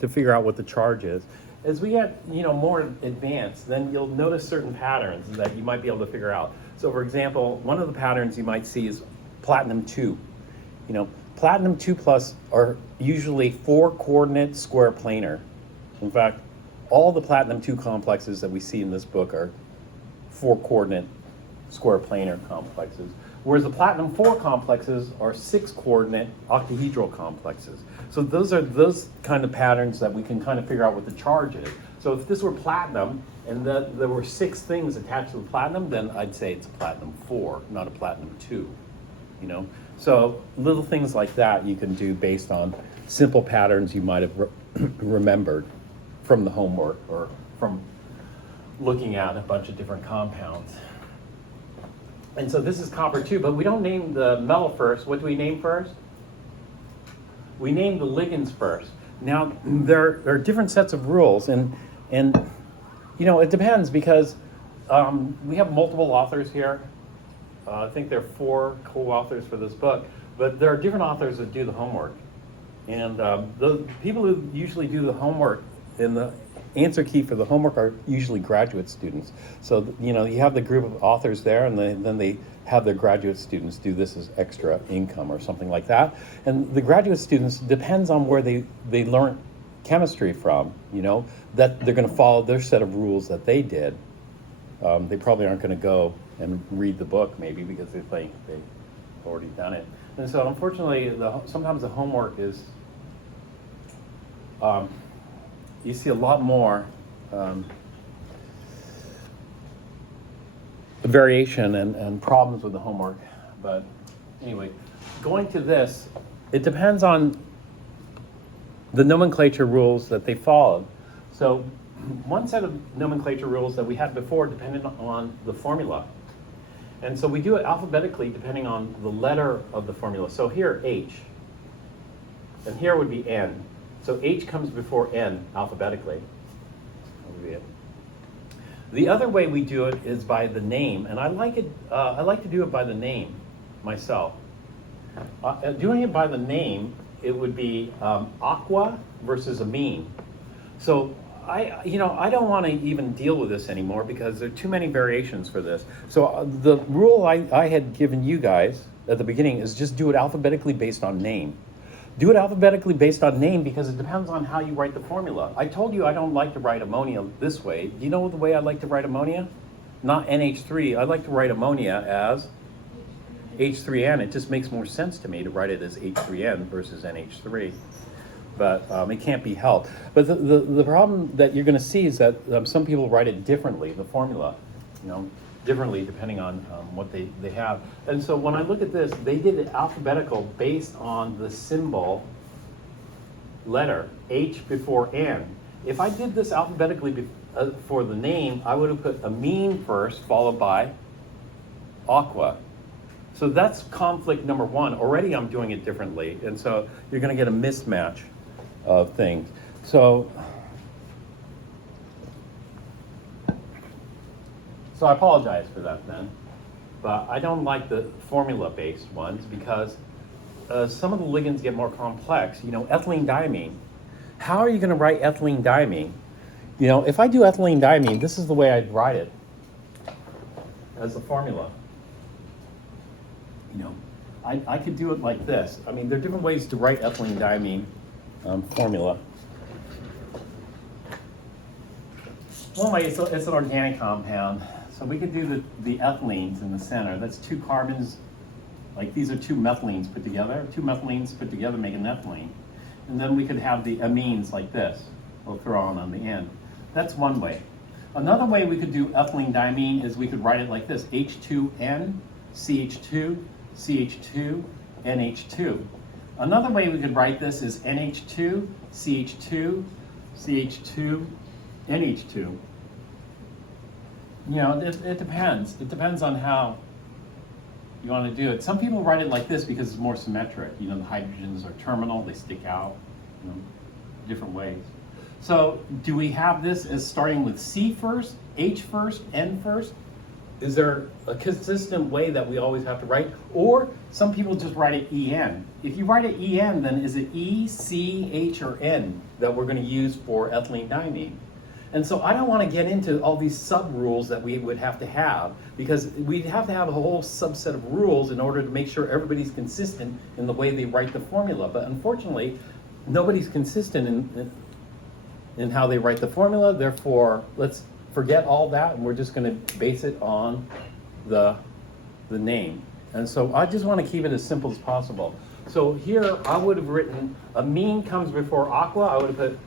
to figure out what the charge is. As we get, more advanced, then you'll notice certain patterns that you might be able to figure out. So for example, one of the patterns you might see is platinum 2. Platinum 2 plus are usually 4-coordinate square planar. In fact, all the platinum 2 complexes that we see in this book are 4-coordinate square planar complexes, whereas the platinum 4 complexes are 6-coordinate octahedral complexes. So those are those kind of patterns that we can kind of figure out what the charge is. So if this were platinum and there were 6 things attached to the platinum, then I'd say it's a platinum 4, not a platinum 2. So little things like that you can do based on simple patterns you might have remembered from the homework or from looking at a bunch of different compounds. And so this is copper 2, but we don't name the metal first. What do we name first? We name the ligands first. Now, there are different sets of rules, and it depends because we have multiple authors here. I think there are 4 co-authors for this book, but there are different authors that do the homework. And the people who usually do the homework in the answer key for the homework are usually graduate students. So, you have the group of authors there, and then they have their graduate students do this as extra income or something like that. And the graduate students, depends on where they learned chemistry from, that they're going to follow their set of rules that they did. They probably aren't going to go and read the book maybe because they think they've already done it. And so unfortunately, sometimes the homework is, you see a lot more variation and problems with the homework. But anyway, going to this, it depends on the nomenclature rules that they followed. So one set of nomenclature rules that we had before depended on the formula. And so we do it alphabetically depending on the letter of the formula. So here, H, and here would be N. So H comes before N alphabetically. That would be it. The other way we do it is by the name, and I like it. I like to do it by the name myself. Doing it by the name, it would be aqua versus amine. So I don't want to even deal with this anymore because there are too many variations for this. So the rule I had given you guys at the beginning is just do it alphabetically based on name. Do it alphabetically based on name because it depends on how you write the formula. I told you I don't like to write ammonia this way. Do you know the way I like to write ammonia? Not NH3. I like to write ammonia as H3N. It just makes more sense to me to write it as H3N versus NH3. But it can't be helped. But the problem that you're going to see is that some people write it differently, the formula, differently depending on what they have. And so when I look at this, they did it alphabetical based on the symbol letter, H before N. If I did this alphabetically for the name, I would have put amine first, followed by aqua. So that's conflict number 1. Already I'm doing it differently. And so you're going to get a mismatch of things. So I apologize for that then. But I don't like the formula-based ones because some of the ligands get more complex. Ethylene diamine. How are you going to write ethylene diamine? If I do ethylene diamine, this is the way I'd write it as the formula. I could do it like this. I mean, there are different ways to write ethylene diamine formula. One way, it's an organic compound. So we could do the ethylenes in the center. That's 2 carbons, like these are 2 methylenes put together. 2 methylenes put together make an ethylene. And then we could have the amines like this. We'll throw on the end. That's one way. Another way we could do ethylene diamine is we could write it like this, H2N, CH2, CH2, NH2. Another way we could write this is NH2, CH2, CH2, NH2. It depends. It depends on how you want to do it. Some people write it like this because it's more symmetric. The hydrogens are terminal, they stick out, different ways. So do we have this as starting with C first, H first, N first? Is there a consistent way that we always have to write? Or some people just write it EN. If you write it EN, then is it E, C, H, or N that we're going to use for ethylene diamine? And so I don't want to get into all these sub-rules that we would have to have, because we'd have to have a whole subset of rules in order to make sure everybody's consistent in the way they write the formula. But unfortunately, nobody's consistent in how they write the formula. Therefore, let's forget all that, and we're just going to base it on the name. And so I just want to keep it as simple as possible. So here I would have written amine comes before aqua. I would have put,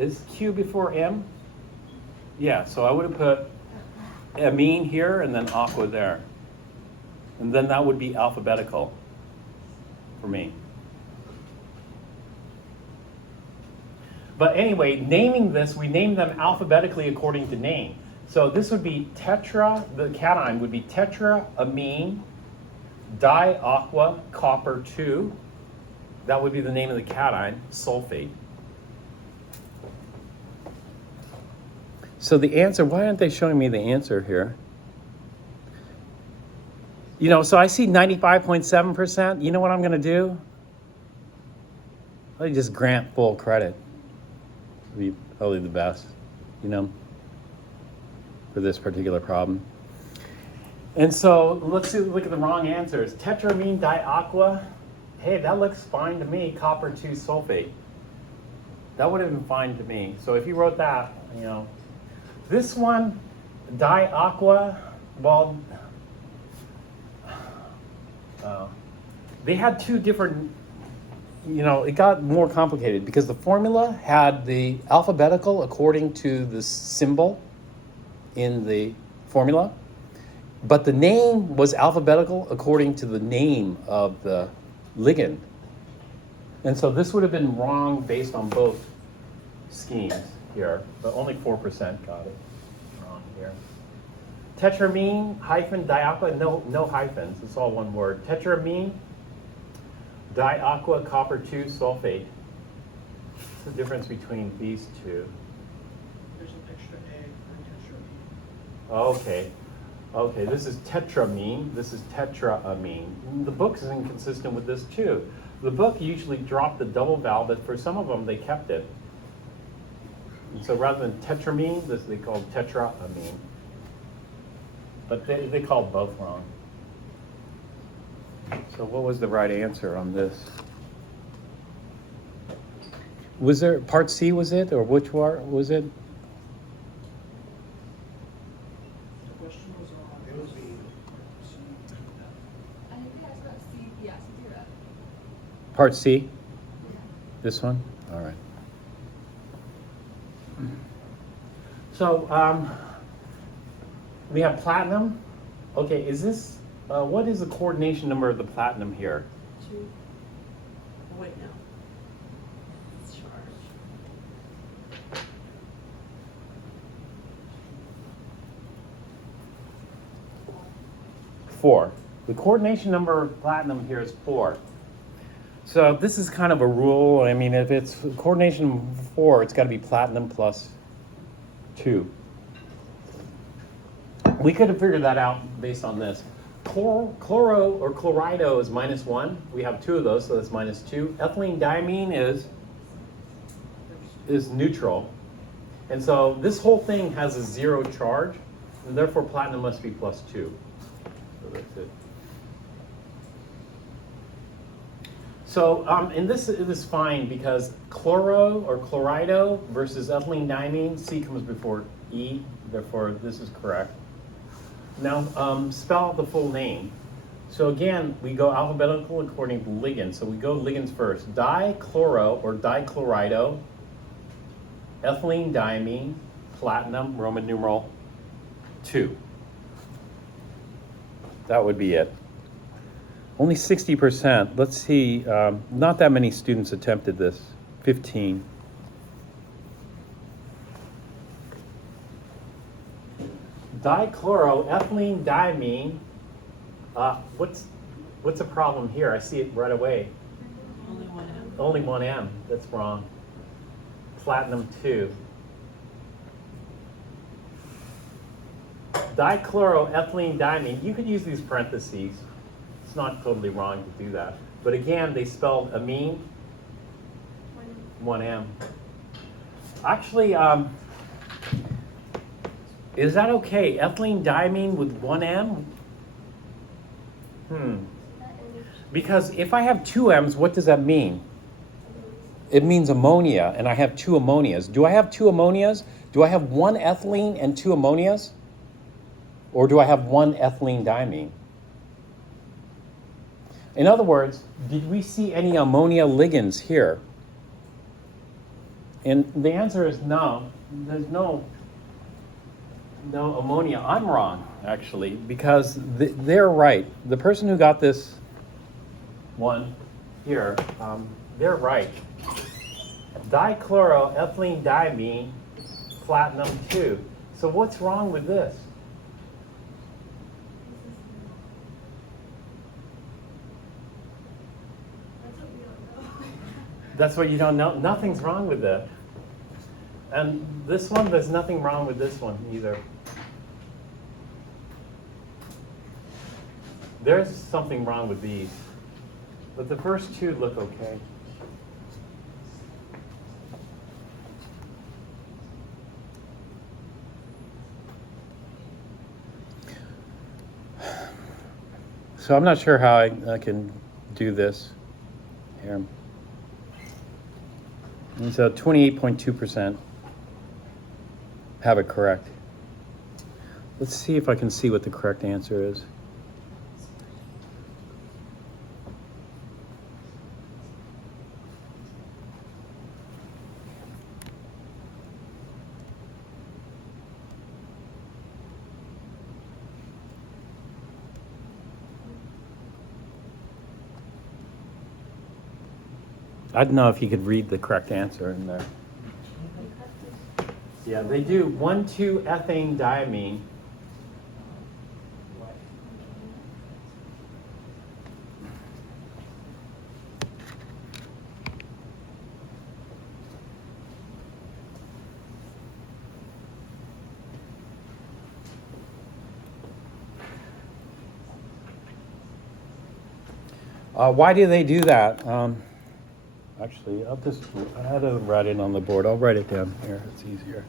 is Q before M? Yeah, so I would have put amine here and then aqua there. And then that would be alphabetical for me. But anyway, naming this, we name them alphabetically according to name. So this would be the cation would be tetraamine diaqua copper 2. That would be the name of the cation, sulfate. So the answer, why aren't they showing me the answer here? You know, so I see 95.7%. You know what I'm going to do? Let me just grant full credit. Be probably the best, you know, for this particular problem. And so let's look at the wrong answers. Tetraamine diaqua, hey, that looks fine to me. Copper 2 sulfate. That would have been fine to me. So if you wrote that, you know, this one, diaqua, well, they had two different. You know, it got more complicated because the formula had the alphabetical according to the symbol in the formula, but the name was alphabetical according to the name of the ligand. And so this would have been wrong based on both schemes here, but only 4% got it wrong here. Tetraamine hyphen diaqua, no hyphens, it's all one word. Tetraamine diaqua copper 2 sulfate. What's the difference between these two? There's an extra A for tetraamine. Okay. Okay, this is tetramine, this is tetraamine. The book is inconsistent with this too. The book usually dropped the double vowel, but for some of them they kept it. And so rather than tetramine, this they called tetraamine. But they called both wrong. So what was the right answer on this? Was there part C, was it, or which part was it? The question was on, it was B. I think you guys got C. Yeah, C through F. Part C? This one? All right. So we have platinum. Okay, is this, what is the coordination number of the platinum here? 2. Oh, wait, no. It's charged. 4. The coordination number of platinum here is 4. So this is kind of a rule. I mean, if it's coordination 4, it's got to be platinum plus 2. We could have figured that out based on this. Chloro or chlorido is -1. We have 2 of those, so that's -2. Ethylene diamine is neutral. And so this whole thing has a 0 charge, and therefore platinum must be +2. So that's it. So, and this is fine because chloro or chlorido versus ethylene diamine, C comes before E, therefore this is correct. Now, spell out the full name. So again, we go alphabetical according to ligand. So we go ligands first. Dichloro or dichlorido, ethylene diamine, platinum, Roman numeral 2. That would be it. Only 60%. Let's see, not that many students attempted this, 15. Dichloroethylene diamine. What's the problem here? I see it right away. Only 1 M. Only 1 M. That's wrong. Platinum 2. Dichloroethylene diamine. You could use these parentheses. It's not totally wrong to do that. But again, they spelled amine, 1M. Actually, is that okay? Ethylene diamine with 1M? Because if I have two M's, what does that mean? It means ammonia, and I have two ammonias. Do I have two ammonias? Do I have one ethylene and two ammonias? Or do I have one ethylene diamine? In other words, did we see any ammonia ligands here? And the answer is no. There's no ammonia. I'm wrong, actually, because they're right. The person who got this one here, they're right. Dichloroethylene diamine, platinum 2. So what's wrong with this? That's what you don't know? Nothing's wrong with that. And this one, there's nothing wrong with this one either. There's something wrong with these. But the first two look okay. So I'm not sure how I can do this here. And so 28.2% have it correct. Let's see if I can see what the correct answer is. I don't know if you could read the correct answer in there. Yeah, they do 1,2-ethane diamine. Why do they do that? Actually, I had to write it on the board. I'll write it down here. It's easier.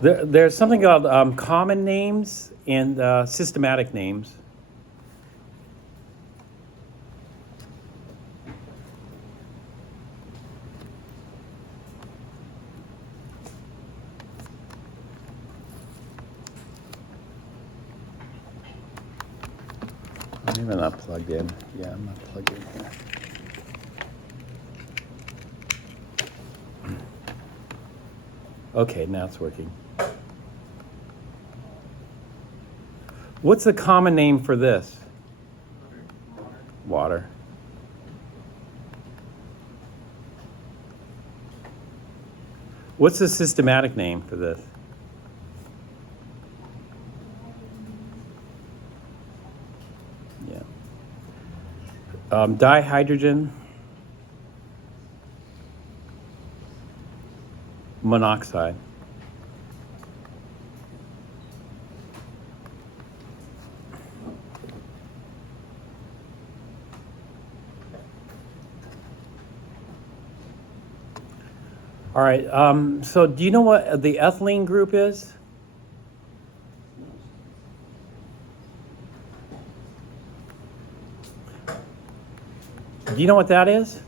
There's something called common names and systematic names. Maybe I'm not plugged in. Yeah, I'm not plugged in here. Okay, now it's working. What's the common name for this? Water. What's the systematic name for this? Dihydrogen monoxide. All right, so do you know what the ethylene group is? Do you know what that is?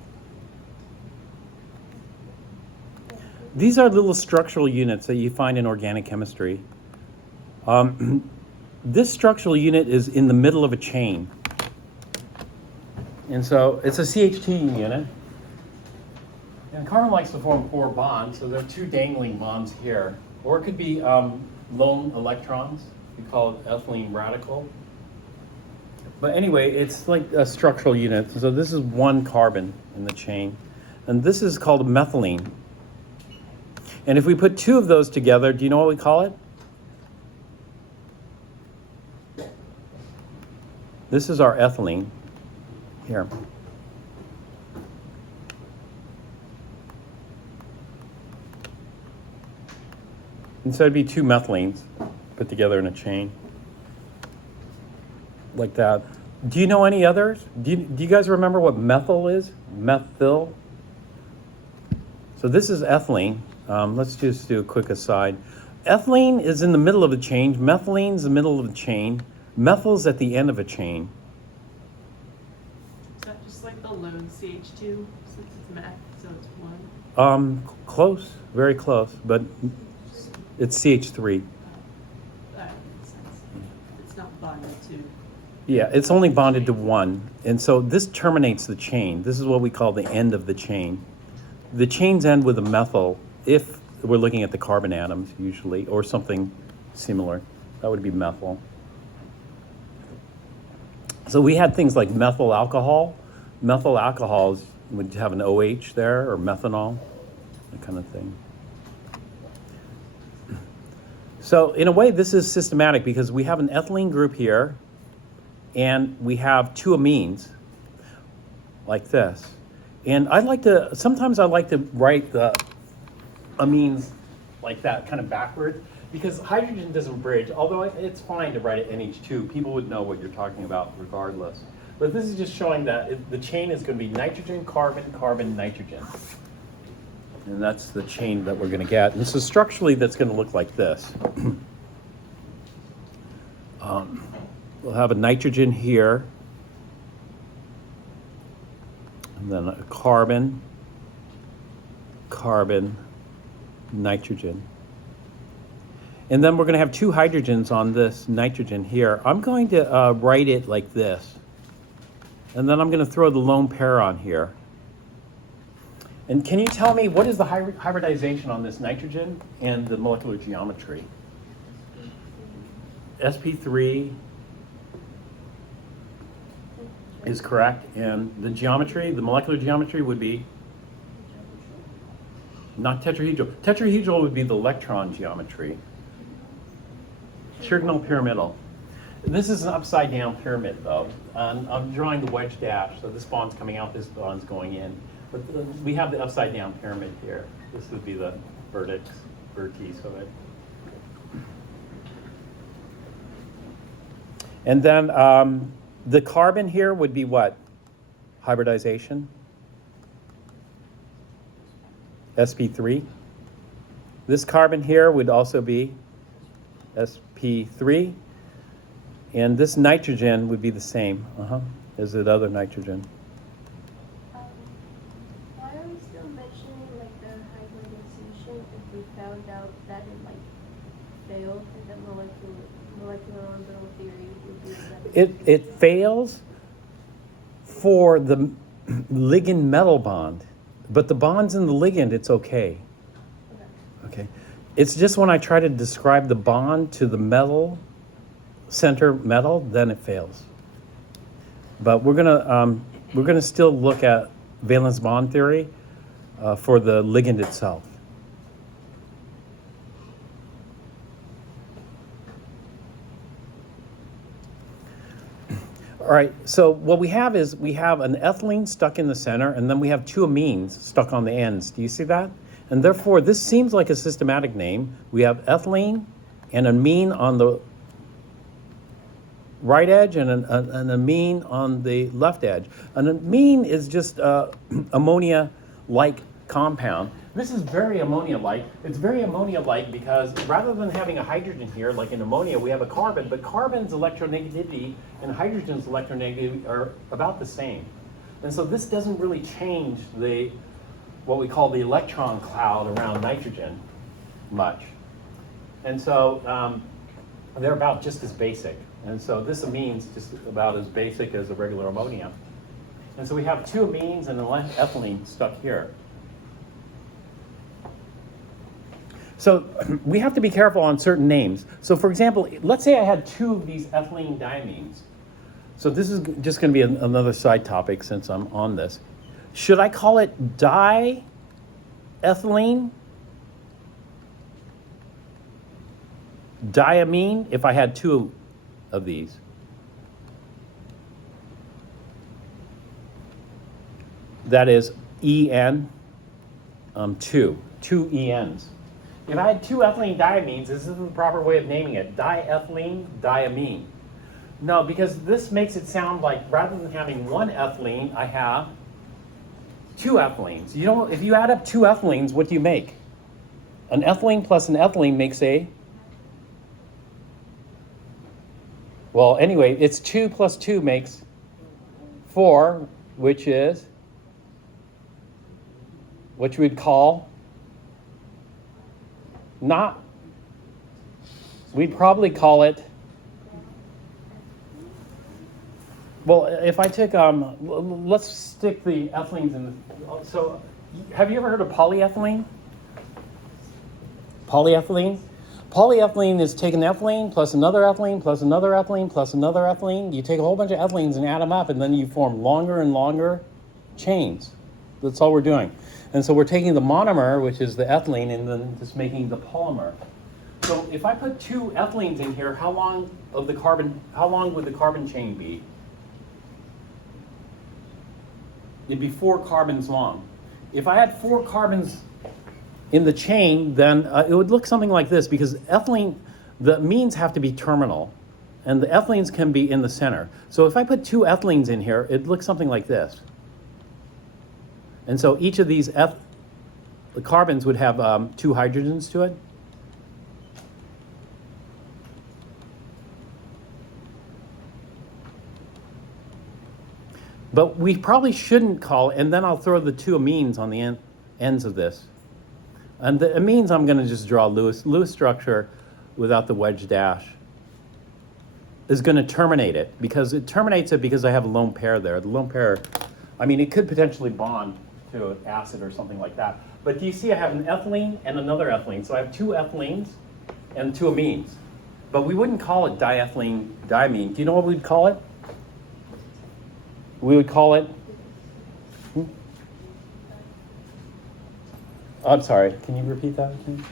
These are little structural units that you find in organic chemistry. This structural unit is in the middle of a chain. And so it's a CH2 unit. And carbon likes to form 4 bonds, so there are 2 dangling bonds here. Or it could be lone electrons. We call it ethylene radical. But anyway, it's like a structural unit. So this is 1 carbon in the chain. And this is called methylene. And if we put 2 of those together, do you know what we call it? This is our ethylene here. And so it'd be two methylenes put together in a chain. Like that. Do you know any others? Do you guys remember what methyl is? Methyl? So this is ethylene. Let's just do a quick aside. Ethylene is in the middle of a chain. Methylene's the middle of the chain. Methyl's at the end of a chain. Is that just like the lone CH2 since it's meth, so it's one? Close, very close, but it's CH3. That makes sense. It's not bonded to. Yeah, it's only bonded to one. And so this terminates the chain. This is what we call the end of the chain. The chains end with a methyl if we're looking at the carbon atoms usually, or something similar. That would be methyl. So we had things like methyl alcohol. Methyl alcohols would have an OH there, or methanol, that kind of thing. So in a way, this is systematic because we have an ethylene group here, and we have two amines, like this. And sometimes I like to write the amines like that, kind of backwards, because hydrogen doesn't bridge, although it's fine to write it NH2. People would know what you're talking about regardless. But this is just showing that the chain is going to be nitrogen, carbon, carbon, nitrogen. And that's the chain that we're going to get. And so structurally, that's going to look like this. We'll have a nitrogen here, and then a carbon, carbon, nitrogen. And then we're going to have two hydrogens on this nitrogen here. I'm going to write it like this. And then I'm going to throw the lone pair on here. And can you tell me what is the hybridization on this nitrogen and the molecular geometry? sp3 is correct. And the geometry, the molecular geometry would be not tetrahedral. Tetrahedral would be the electron geometry. Trigonal pyramidal. This is an upside down pyramid though. I'm drawing the wedge dash, so this bond's coming out, this bond's going in. But we have the upside down pyramid here. This would be the vertex of it. And then the carbon here would be what? Hybridization? sp3. This carbon here would also be sp3. And this nitrogen would be the same as that other nitrogen. Why are we still mentioning like the hybridization if we found out that it like failed and that molecular orbital theory would be that It fails for the ligand metal bond, but the bonds in the ligand, it's okay. Okay. It's just when I try to describe the bond to the metal, center metal, then it fails. But we're gonna still look at valence bond theory for the ligand itself. All right, so what we have is we have an ethylene stuck in the center, and then we have two amines stuck on the ends. Do you see that? And therefore, this seems like a systematic name. We have ethylene and amine on the right edge and an amine on the left edge. An amine is just ammonia-like compound. This is very ammonia-like. It's very ammonia-like because rather than having a hydrogen here, like in ammonia, we have a carbon, but carbon's electronegativity and hydrogen's electronegativity are about the same. And so this doesn't really change what we call the electron cloud around nitrogen much. And so they're about just as basic. And so this amine's just about as basic as a regular ammonia. And so we have two amines and an ethylene stuck here. So we have to be careful on certain names. So for example, let's say I had two of these ethylene diamines. So this is just going to be another side topic since I'm on this. Should I call it diethylene? Diamine if I had two of these? That is EN, two ENs. If I had two ethylene diamines, this is the proper way of naming it. Diethylene diamine. No, because this makes it sound like rather than having one ethylene, I have two ethylenes. You know, if you add up two ethylenes, what do you make? An ethylene plus an ethylene makes a... Well, anyway, it's 2 plus 2 makes 4, which is what you would call not... We'd probably call it... Well, if I took, let's stick the ethylenes in. So, have you ever heard of polyethylene? Polyethylene? Polyethylene is taking ethylene plus another ethylene plus another ethylene plus another ethylene. You take a whole bunch of ethylenes and add them up, and then you form longer and longer chains. That's all we're doing. And so we're taking the monomer, which is the ethylene, and then just making the polymer. So if I put two ethylenes in here, how long would the carbon chain be? It'd be 4 carbons long. If I had 4 carbons in the chain, then it would look something like this, because ethylene, the amines have to be terminal, and the ethylenes can be in the center. So if I put 2 ethylenes in here, it looks something like this. And so each of these the carbons would have 2 hydrogens to it. But we probably shouldn't call, and then I'll throw the 2 amines on the ends of this. And the amines, I'm going to just draw Lewis structure without the wedge dash is going to terminate it, because it terminates it because I have a lone pair there. The lone pair, I mean, it could potentially bond to an acid or something like that. But do you see I have an ethylene and another ethylene? So I have 2 ethylenes and 2 amines. But we wouldn't call it diethylene diamine. Do you know what we'd call it? We would call it, I'm sorry, can you repeat that again?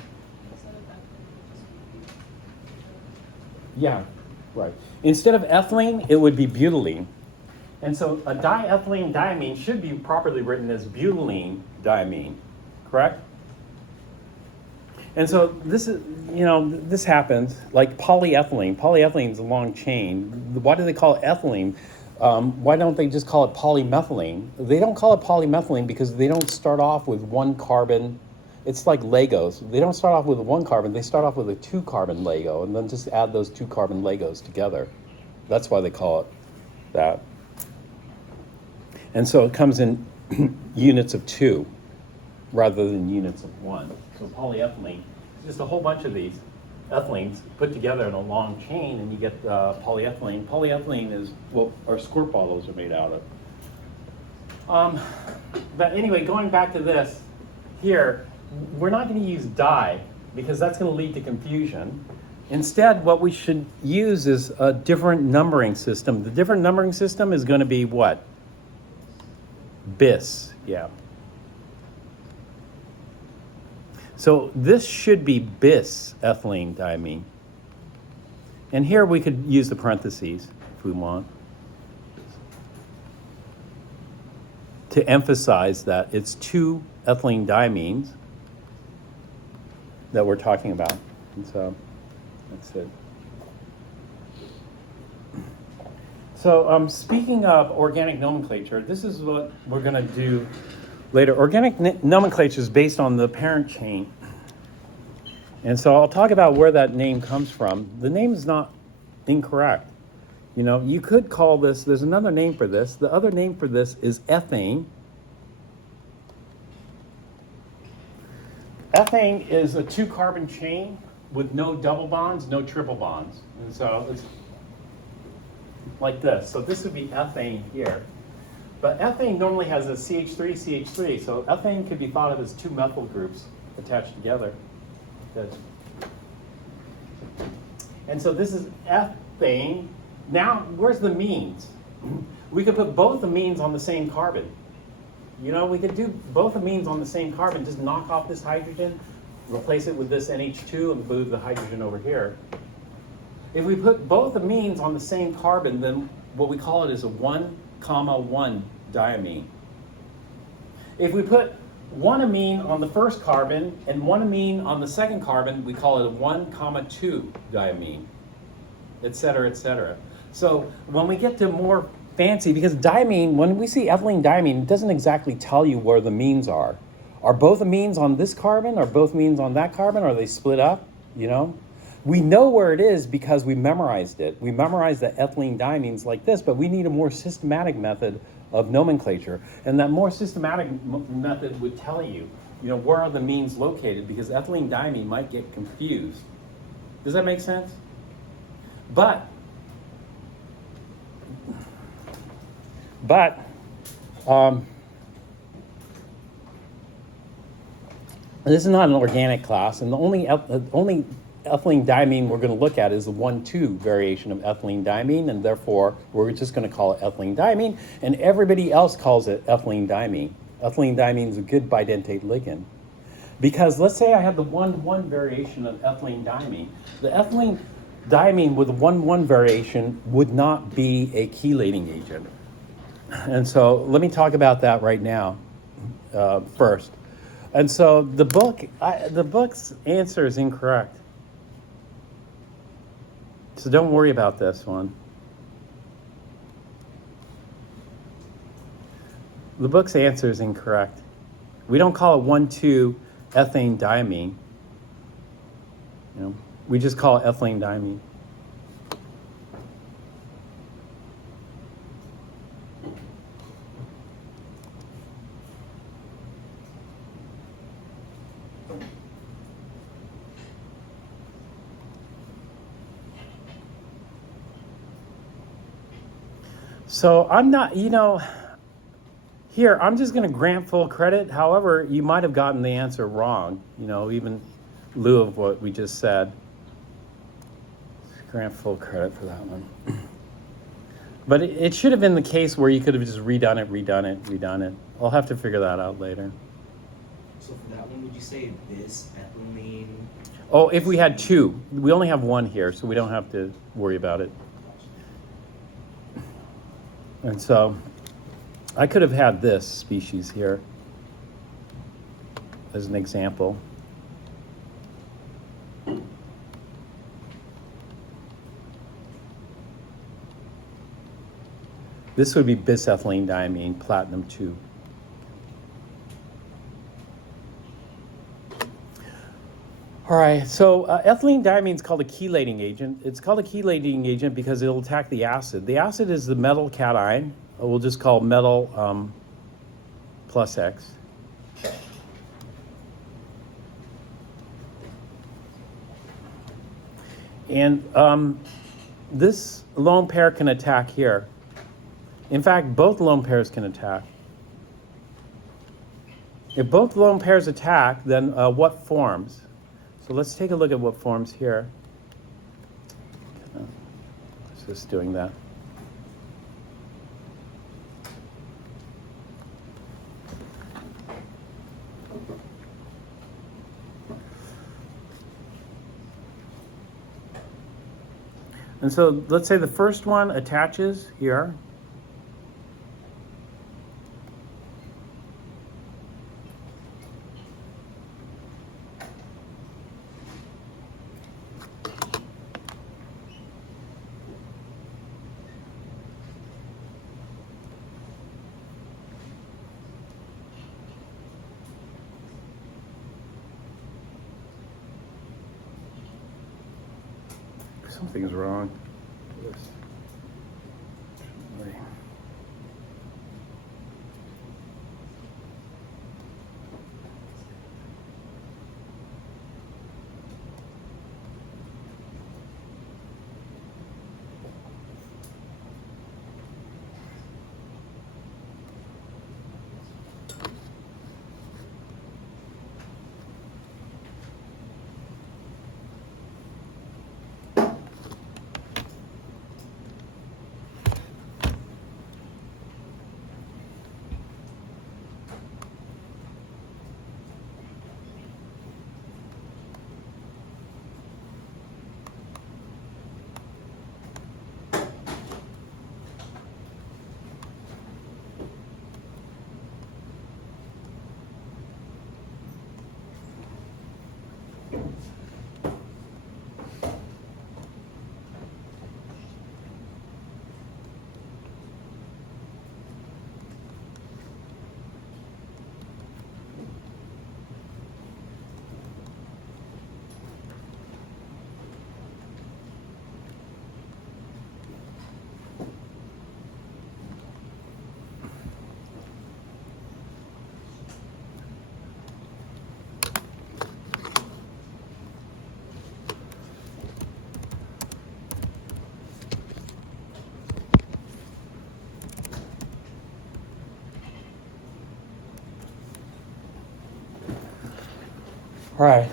Yeah, right. Instead of ethylene, it would be butylene. And so a diethylene diamine should be properly written as butylene diamine, correct? And so this is, this happens, like polyethylene. Polyethylene is a long chain. Why do they call it ethylene? Why don't they just call it polymethylene? They don't call it polymethylene because they don't start off with 1 carbon. It's like Legos. They don't start off with 1 carbon. They start off with a 2 carbon Lego and then just add those 2 carbon Legos together. That's why they call it that. And so it comes in units of 2 rather than units of 1. So polyethylene is just a whole bunch of these ethylenes put together in a long chain, and you get polyethylene. Polyethylene is what our squirt bottles are made out of. But anyway, going back to this, here, we're not going to use di, because that's going to lead to confusion. Instead, what we should use is a different numbering system. The different numbering system is going to be what? Bis, yeah. So this should be bis ethylene diamine. And here we could use the parentheses if we want to emphasize that it's 2 ethylene diamines that we're talking about. And so that's it. So speaking of organic nomenclature, this is what we're going to do later. Organic nomenclature is based on the parent chain. And so I'll talk about where that name comes from. The name is not incorrect. You could call this, there's another name for this. The other name for this is ethane. Ethane is a 2 carbon chain with no double bonds, no triple bonds. And so it's like this. So this would be ethane here. But ethane normally has a CH3, CH3. So ethane could be thought of as 2 methyl groups attached together. Good. And so this is ethane. Now, where's the amines? We could put both amines on the same carbon. We could do both amines on the same carbon, just knock off this hydrogen, replace it with this NH2, and move the hydrogen over here. If we put both amines on the same carbon, then what we call it is a 1,1 diamine. If we put one amine on the first carbon and one amine on the second carbon, we call it a 1,2 diamine, et cetera, et cetera. So when we get to more fancy, because diamine, when we see ethylene diamine, it doesn't exactly tell you where the amines are. Are both amines on this carbon? Are both amines on that carbon? Are they split up? You know? We know where it is because we memorized it. We memorized the ethylene diamines like this, but we need a more systematic method of nomenclature. And that more systematic method would tell you, where are the amines located, because ethylene diamine might get confused. Does that make sense? But this is not an organic class, and the only ethylene diamine we're going to look at is the 1,2 variation of ethylene diamine, and therefore we're just going to call it ethylene diamine, and everybody else calls it ethylene diamine. Ethylene diamine is a good bidentate ligand. Because let's say I have the 1,1 variation of ethylene diamine. The ethylene diamine with the 1,1 variation would not be a chelating agent. And so let me talk about that right now first. And so the book's answer is incorrect. So don't worry about this one. The book's answer is incorrect. We don't call it 1,2 ethane diamine. We just call it ethylene diamine. So I'm not, here, I'm just going to grant full credit. However, you might have gotten the answer wrong, even in lieu of what we just said. Grant full credit for that one. But it should have been the case where you could have just redone it. I'll have to figure that out later. So for that one, would you say this ethylene? Oh, if we had two. We only have one here, so we don't have to worry about it. And so I could have had this species here as an example. This would be bisethylene diamine, platinum 2. All right, so ethylene diamine is called a chelating agent. It's called a chelating agent because it'll attack the acid. The acid is the metal cation. We'll just call metal plus X. And this lone pair can attack here. In fact, both lone pairs can attack. If both lone pairs attack, then what forms? So let's take a look at what forms here. It's just doing that. And so let's say the first one attaches here. Something's wrong. All right.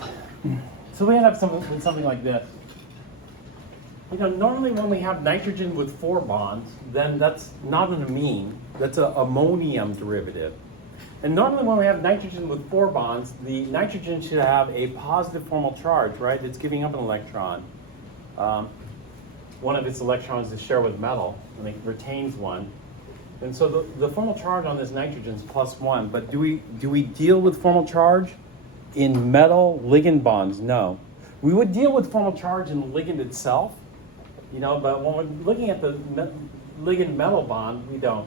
So we end up with something like this. You know, normally when we have nitrogen with 4 bonds, then that's not an amine, that's an ammonium derivative. And normally when we have nitrogen with 4 bonds, the nitrogen should have a positive formal charge, right? It's giving up an electron. One of its electrons is shared with metal, and it retains one. And so the formal charge on this nitrogen is +1, but do we deal with formal charge in metal ligand bonds? No. We would deal with formal charge in the ligand itself, you know, but when we're looking at the ligand metal bond, we don't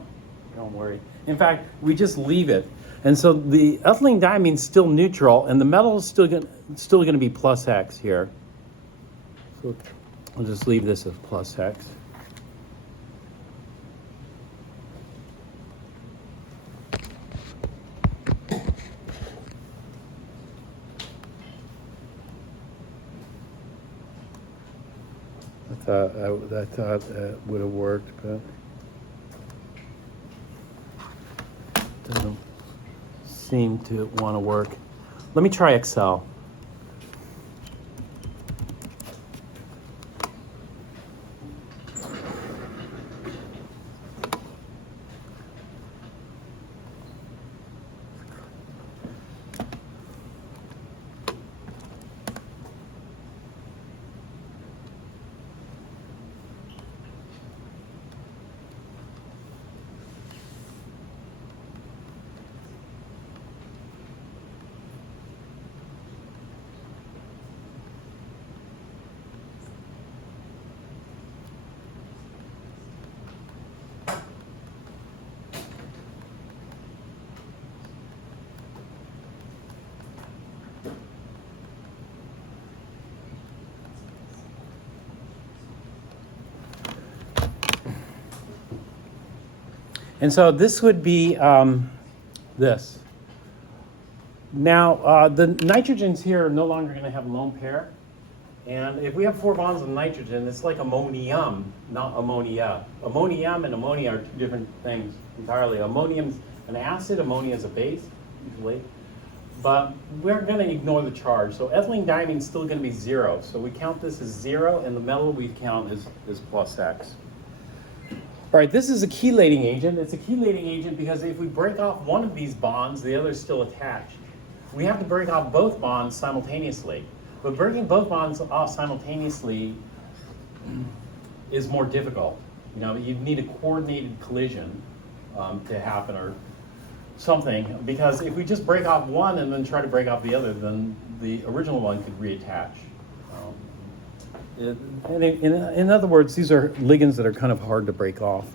worry. In fact, we just leave it. And so the ethylene diamine is still neutral, and the metal is still going to be +X here. So I'll just leave this as +X. I thought that would have worked, but doesn't seem to want to work. Let me try Excel. And so this would be this. Now, the nitrogens here are no longer going to have a lone pair. And if we have 4 bonds of nitrogen, it's like ammonium, not ammonia. Ammonium and ammonia are 2 different things entirely. Ammonium's an acid, ammonia is a base, usually. But we're going to ignore the charge. So ethylene diamine is still going to be 0. So we count this as 0, and the metal we count is +X. All right, this is a chelating agent. It's a chelating agent because if we break off one of these bonds, the other is still attached. We have to break off both bonds simultaneously. But breaking both bonds off simultaneously is more difficult. You know, you need a coordinated collision to happen or something, because if we just break off one and then try to break off the other, then the original one could reattach. In other words, these are ligands that are kind of hard to break off.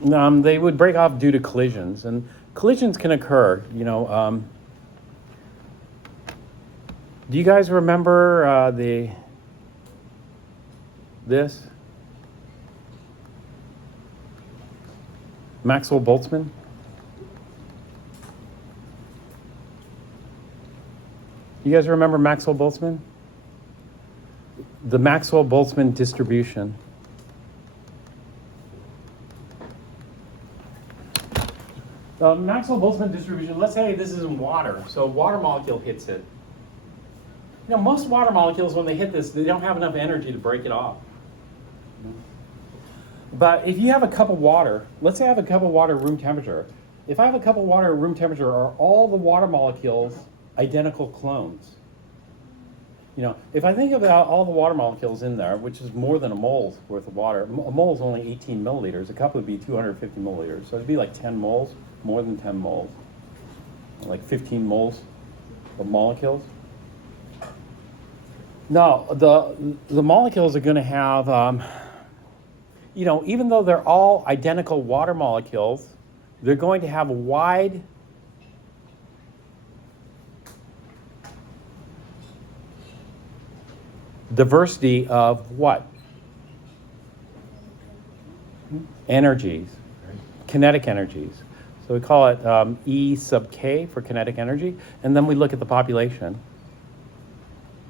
They would break off due to collisions, and collisions can occur. You know, do you guys remember this? Maxwell-Boltzmann? You guys remember Maxwell-Boltzmann? The Maxwell-Boltzmann distribution. The Maxwell-Boltzmann distribution, let's say this is in water, so a water molecule hits it. You know, most water molecules, when they hit this, they don't have enough energy to break it off. But if you have a cup of water, let's say I have a cup of water at room temperature. If I have a cup of water at room temperature, are all the water molecules identical clones? You know, if I think about all the water molecules in there, which is more than a mole's worth of water, a mole is only 18 milliliters, a cup would be 250 milliliters, so it'd be like 10 moles, more than 10 moles, like 15 moles. Or molecules? No, the molecules are going to have, even though they're all identical water molecules, they're going to have a wide diversity of what? Energies, kinetic energies. So we call it E sub k for kinetic energy, and then we look at the population.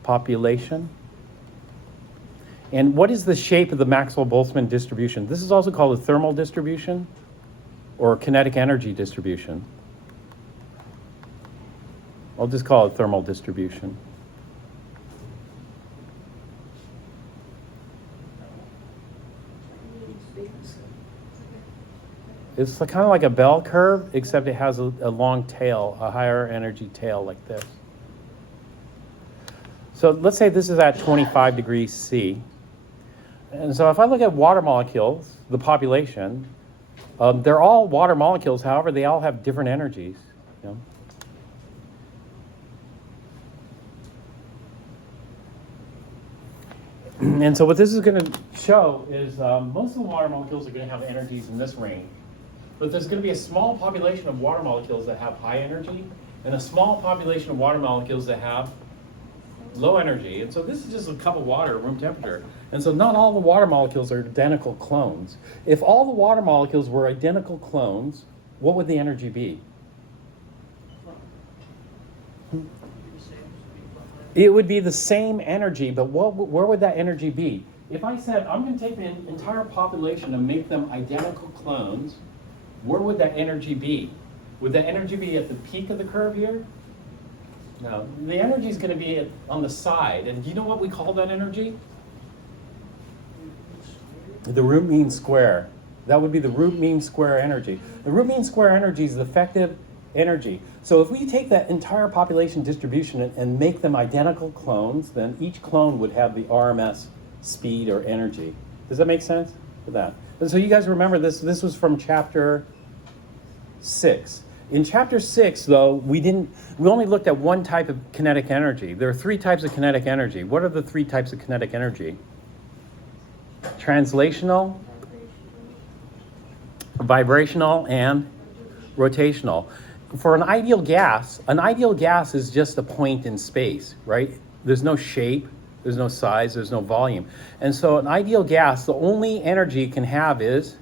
Population. And what is the shape of the Maxwell-Boltzmann distribution? This is also called a thermal distribution or kinetic energy distribution. I'll just call it thermal distribution. It's kind of like a bell curve, except it has a long tail, a higher energy tail like this. So let's say this is at 25 degrees C. And so if I look at water molecules, the population, they're all water molecules, however, they all have different energies. You know? And so what this is going to show is most of the water molecules are going to have energies in this range. But there's going to be a small population of water molecules that have high energy and a small population of water molecules that have low energy. And so this is just a cup of water at room temperature. And so not all the water molecules are identical clones. If all the water molecules were identical clones, what would the energy be? It would be the same energy, but where would that energy be? If I said, I'm going to take the entire population and make them identical clones, where would that energy be? Would that energy be at the peak of the curve here? No, the energy is going to be on the side. And do you know what we call that energy? The root mean square. That would be the root mean square energy. The root mean square energy is the effective energy. So if we take that entire population distribution and make them identical clones, then each clone would have the RMS speed or energy. Does that make sense for that? And so you guys remember this was from chapter 6. In chapter 6, though, we only looked at one type of kinetic energy. There are 3 types of kinetic energy. What are the 3 types of kinetic energy? Translational, vibrational, and rotational. For an ideal gas is just a point in space, right? There's no shape, there's no size, there's no volume. And so an ideal gas, the only energy it can have is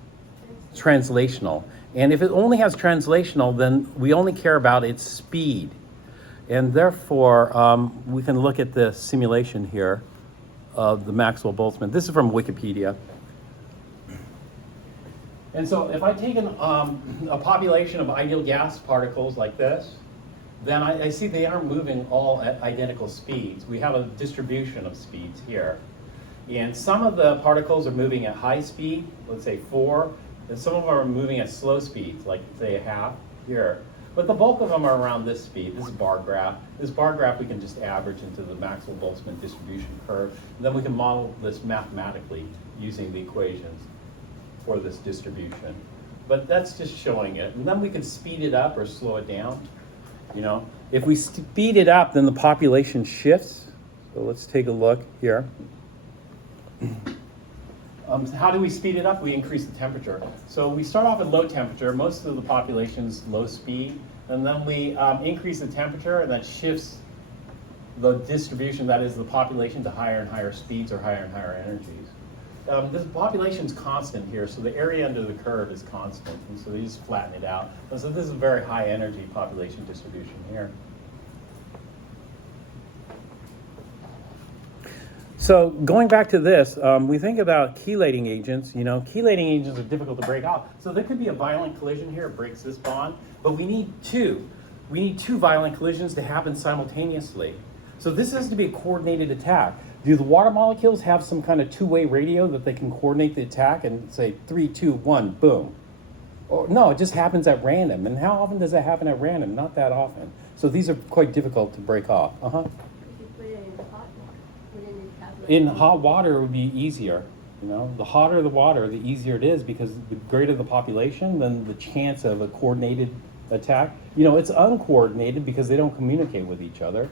translational. And if it only has translational, then we only care about its speed. And therefore, we can look at the simulation here of the Maxwell-Boltzmann. This is from Wikipedia. And so if I take a population of ideal gas particles like this, then I see they aren't moving all at identical speeds. We have a distribution of speeds here. And some of the particles are moving at high speed, let's say 4, and some of them are moving at slow speeds, like say a half here. But the bulk of them are around this speed. This is bar graph. This bar graph we can just average into the Maxwell-Boltzmann distribution curve. And then we can model this mathematically using the equations for this distribution. But that's just showing it. And then we can speed it up or slow it down. You know, if we speed it up, then the population shifts. So let's take a look here. How do we speed it up? We increase the temperature. So we start off at low temperature. Most of the population's low speed. And then we increase the temperature, and that shifts the distribution, that is the population, to higher and higher speeds or higher and higher energies. This population's constant here, so the area under the curve is constant. And so they just flatten it out. And so this is a very high energy population distribution here. So going back to this, we think about chelating agents. You know, chelating agents are difficult to break off. So there could be a violent collision here, it breaks this bond, but we need 2. We need 2 violent collisions to happen simultaneously. So this has to be a coordinated attack. Do the water molecules have some kind of 2-way radio that they can coordinate the attack and say 3, 2, 1, boom? Or no, it just happens at random. And how often does that happen at random? Not that often. So these are quite difficult to break off. If you put it in hot water, wouldn't it have like... In hot water, it would be easier. You know, the hotter the water, the easier it is, because the greater the population, then the chance of a coordinated attack. You know, it's uncoordinated because they don't communicate with each other,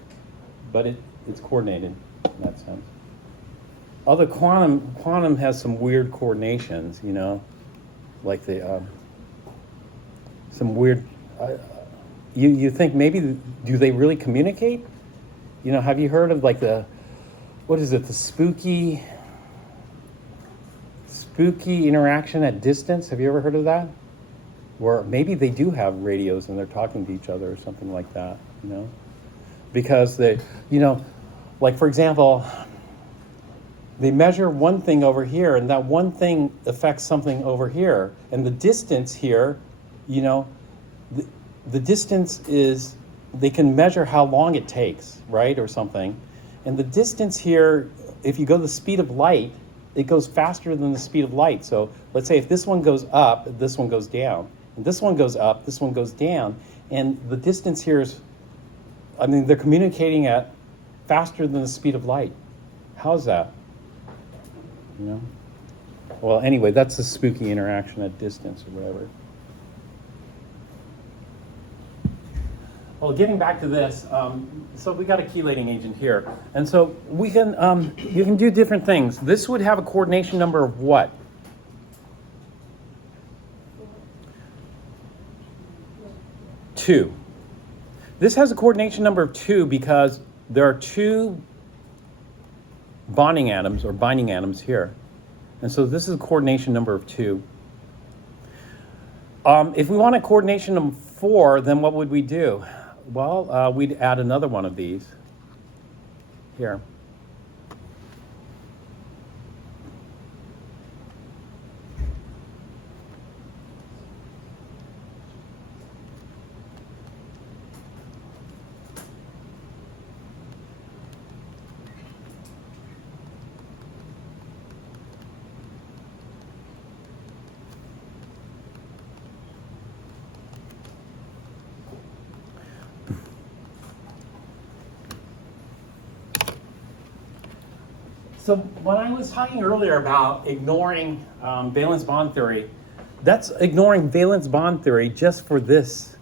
but it's coordinated in that sense. Although quantum has some weird coordinations, you know, like the some weird. You think maybe do they really communicate? You know, have you heard of like what is it, the spooky interaction at distance? Have you ever heard of that? Where maybe they do have radios and they're talking to each other or something like that, you know? Because they, you know, like for example, they measure one thing over here and that one thing affects something over here. And the distance here, you know, the distance is, they can measure how long it takes, right, or something. And the distance here, if you go the speed of light, it goes faster than the speed of light. So let's say if this one goes up, this one goes down. And this one goes up, this one goes down. And the distance here is, I mean, they're communicating at faster than the speed of light. How's that? You know? Well, anyway, that's the spooky interaction at distance or whatever. Well, getting back to this, so we got a chelating agent here. And so we can, you can do different things. This would have a coordination number of what? 2. This has a coordination number of 2 because there are 2 bonding atoms or binding atoms here. And so this is a coordination number of 2. If we want a coordination of 4, then what would we do? Well, we'd add another one of these here. So when I was talking earlier about ignoring valence bond theory, that's ignoring valence bond theory just for this.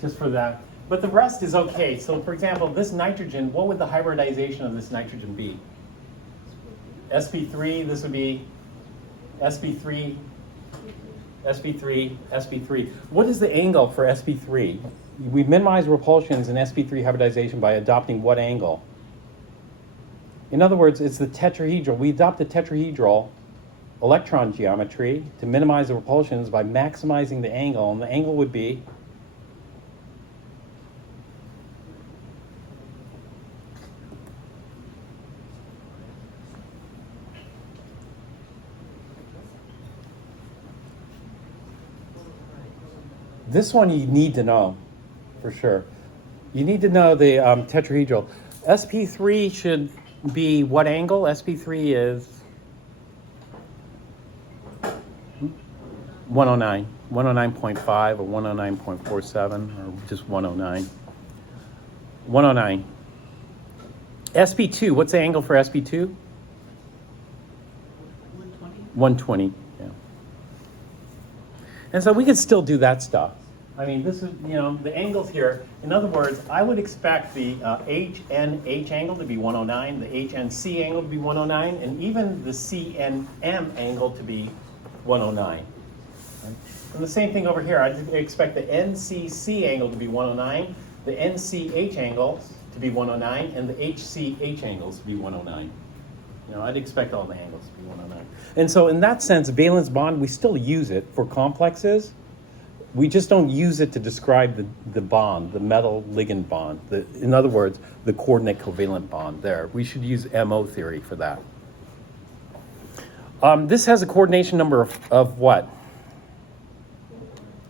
Just for that. But the rest is okay. So for example, this nitrogen, what would the hybridization of this nitrogen be? sp3, this would be sp3, sp3, sp3. What is the angle for sp3? We minimize repulsions in sp3 hybridization by adopting what angle? In other words, it's the tetrahedral. We adopt the tetrahedral electron geometry to minimize the repulsions by maximizing the angle, and the angle would be this one. You need to know for sure. You need to know the tetrahedral. sp3 should be what angle? sp3 is 109, 109.5 or 109.47 or just 109. 109. sp2, what's the angle for sp2? 120. 120, yeah. And so we could still do that stuff. I mean, this is, you know, the angles here. In other words, I would expect the HNH angle to be 109, the HNC angle to be 109, and even the CNM angle to be 109. Right? And the same thing over here. I expect the NCC angle to be 109, the NCH angles to be 109, and the HCH angles to be 109. You know, I'd expect all the angles to be 109. And so in that sense, valence bond, we still use it for complexes. We just don't use it to describe the bond, the metal ligand bond. In other words, the coordinate covalent bond there. We should use MO theory for that. This has a coordination number of what?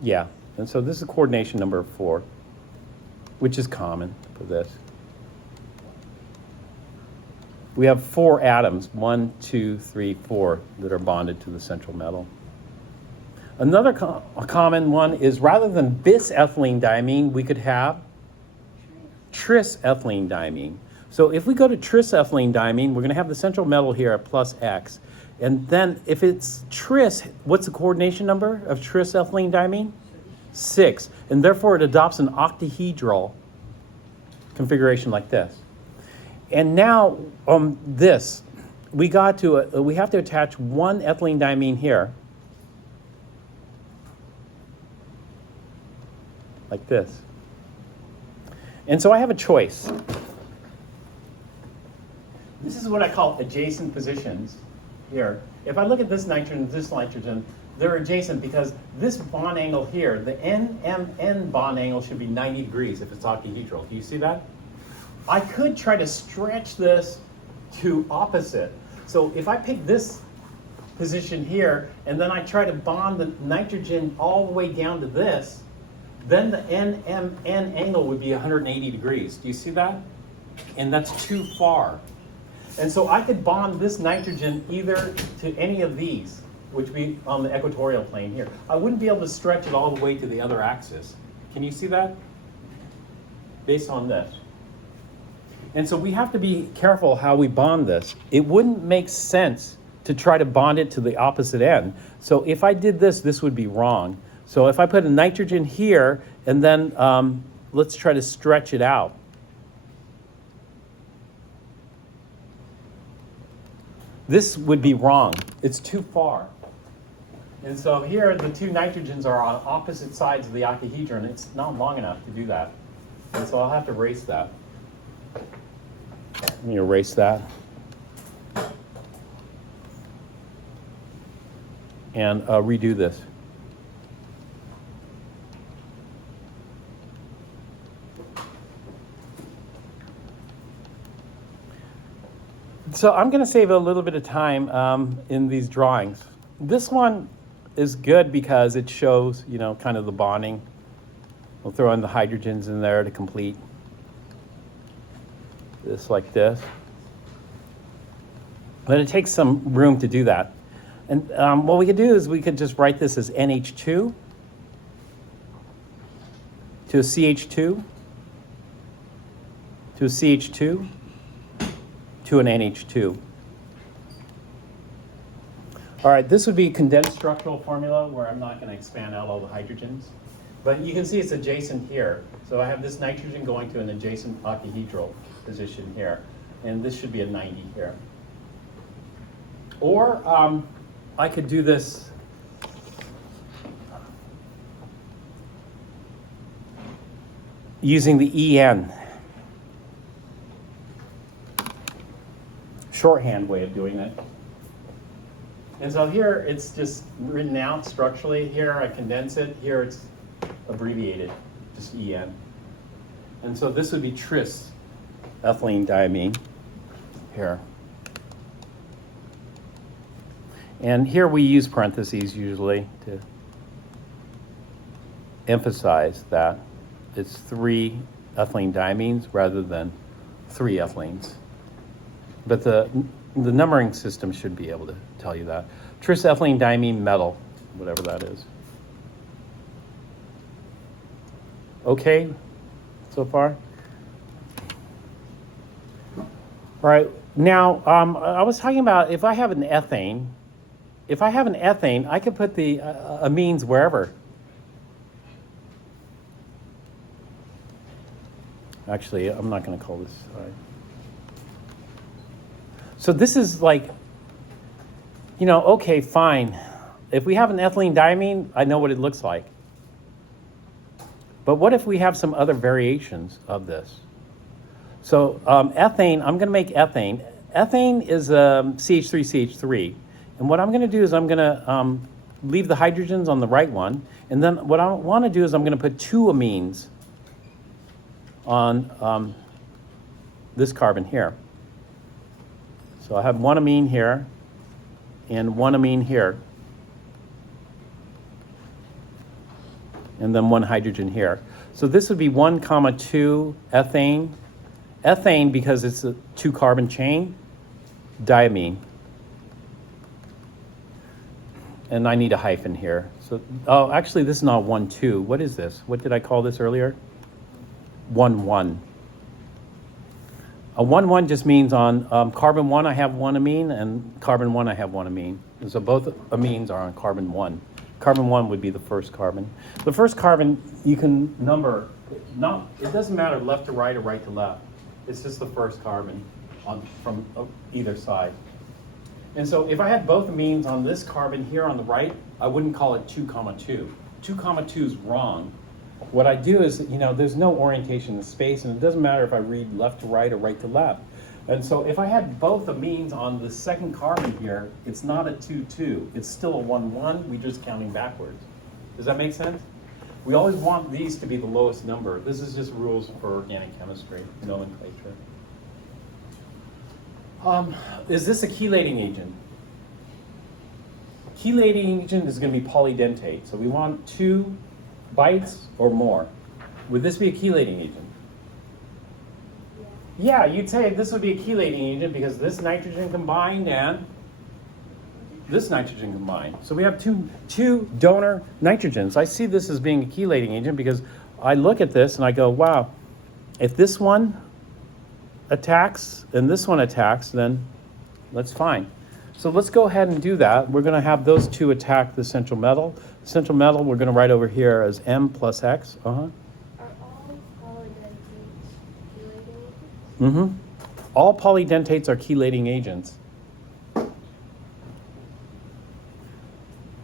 Yeah, and so this is a coordination number of 4, which is common for this. We have 4 atoms, 1, 2, 3, 4, that are bonded to the central metal. Another common one is rather than bis ethylene diamine, we could have tris ethylene diamine. So if we go to tris-ethylene diamine, we're going to have the central metal here at plus X. And then if it's tris, what's the coordination number of tris-ethylene diamine? 6. And therefore it adopts an octahedral configuration like this. And now this, we have to attach one ethylene diamine here, like this. And so I have a choice. This is what I call adjacent positions here. If I look at this nitrogen, they're adjacent because this bond angle here, the NMN bond angle should be 90 degrees if it's octahedral. Do you see that? I could try to stretch this to opposite. So if I pick this position here and then I try to bond the nitrogen all the way down to this, then the NMN angle would be 180 degrees. Do you see that? And that's too far. And so I could bond this nitrogen either to any of these, which would be on the equatorial plane here. I wouldn't be able to stretch it all the way to the other axis. Can you see that? Based on this. And so we have to be careful how we bond this. It wouldn't make sense to try to bond it to the opposite end. So if I did this, this would be wrong. So if I put a nitrogen here, and then let's try to stretch it out. This would be wrong. It's too far. And so here, the two nitrogens are on opposite sides of the octahedron. It's not long enough to do that. And so I'll have to erase that. Let me erase that. And redo this. So I'm going to save a little bit of time in these drawings. This one is good because it shows, kind of the bonding. We'll throw in the hydrogens in there to complete this like this. But it takes some room to do that. And what we could do is we could just write this as NH2 to a CH2 to a CH2 to an NH2. All right, this would be a condensed structural formula where I'm not going to expand out all the hydrogens. But you can see it's adjacent here. So I have this nitrogen going to an adjacent octahedral position here. And this should be a 90 here. Or I could do this using the EN. Shorthand way of doing it. And so here it's just written out structurally. Here I condense it. Here it's abbreviated, just EN. And so this would be tris ethylene diamine here. And here we use parentheses usually to emphasize that it's 3 ethylene diamines rather than 3 ethylenes. But the numbering system should be able to tell you that. Tris-ethylene diamine metal, whatever that is. Okay, so far? All right, now I was talking about if I have an ethane, I could put the amines wherever. Actually, I'm not going to call this. So this is like, okay, fine. If we have an ethylene diamine, I know what it looks like. But what if we have some other variations of this? So ethane, I'm going to make ethane. Ethane is CH3CH3. And what I'm going to do is I'm going to leave the hydrogens on the right one. And then what I want to do is I'm going to put 2 amines on this carbon here. So I have 1 amine here and 1 amine here. And then 1 hydrogen here. So this would be 1, 2 ethane. Ethane, because it's a 2 carbon chain, diamine. And I need a hyphen here. So, oh, actually this is not 1, 2. What is this? What did I call this earlier? 1, 1. A 1-1 just means on carbon 1 I have one amine, and carbon 1 I have one amine. And so both amines are on carbon 1. Carbon 1 would be the first carbon. The first carbon you can number, it doesn't matter left to right or right to left. It's just the first carbon from either side. And so if I had both amines on this carbon here on the right, I wouldn't call it 2, 2. 2, 2 is wrong. What I do is, there's no orientation in space, and it doesn't matter if I read left to right or right to left. And so if I had both amines on the second carbon here, it's not a 2, 2. It's still a 1, 1. We're just counting backwards. Does that make sense? We always want these to be the lowest number. This is just rules for organic chemistry, nomenclature. Is this a chelating agent? Chelating agent is going to be polydentate. So we want 2 bytes or more. Would this be a chelating agent? Yeah, you'd say this would be a chelating agent because this nitrogen combined and this nitrogen combined. So we have two donor nitrogens. I see this as being a chelating agent because I look at this and I go, wow, if this one attacks and this one attacks, then that's fine. So let's go ahead and do that. We're going to have those two attack the central metal. Central metal we're going to write over here as M plus X. Are all polydentates chelating agents? Mm-hmm. All polydentates are chelating agents.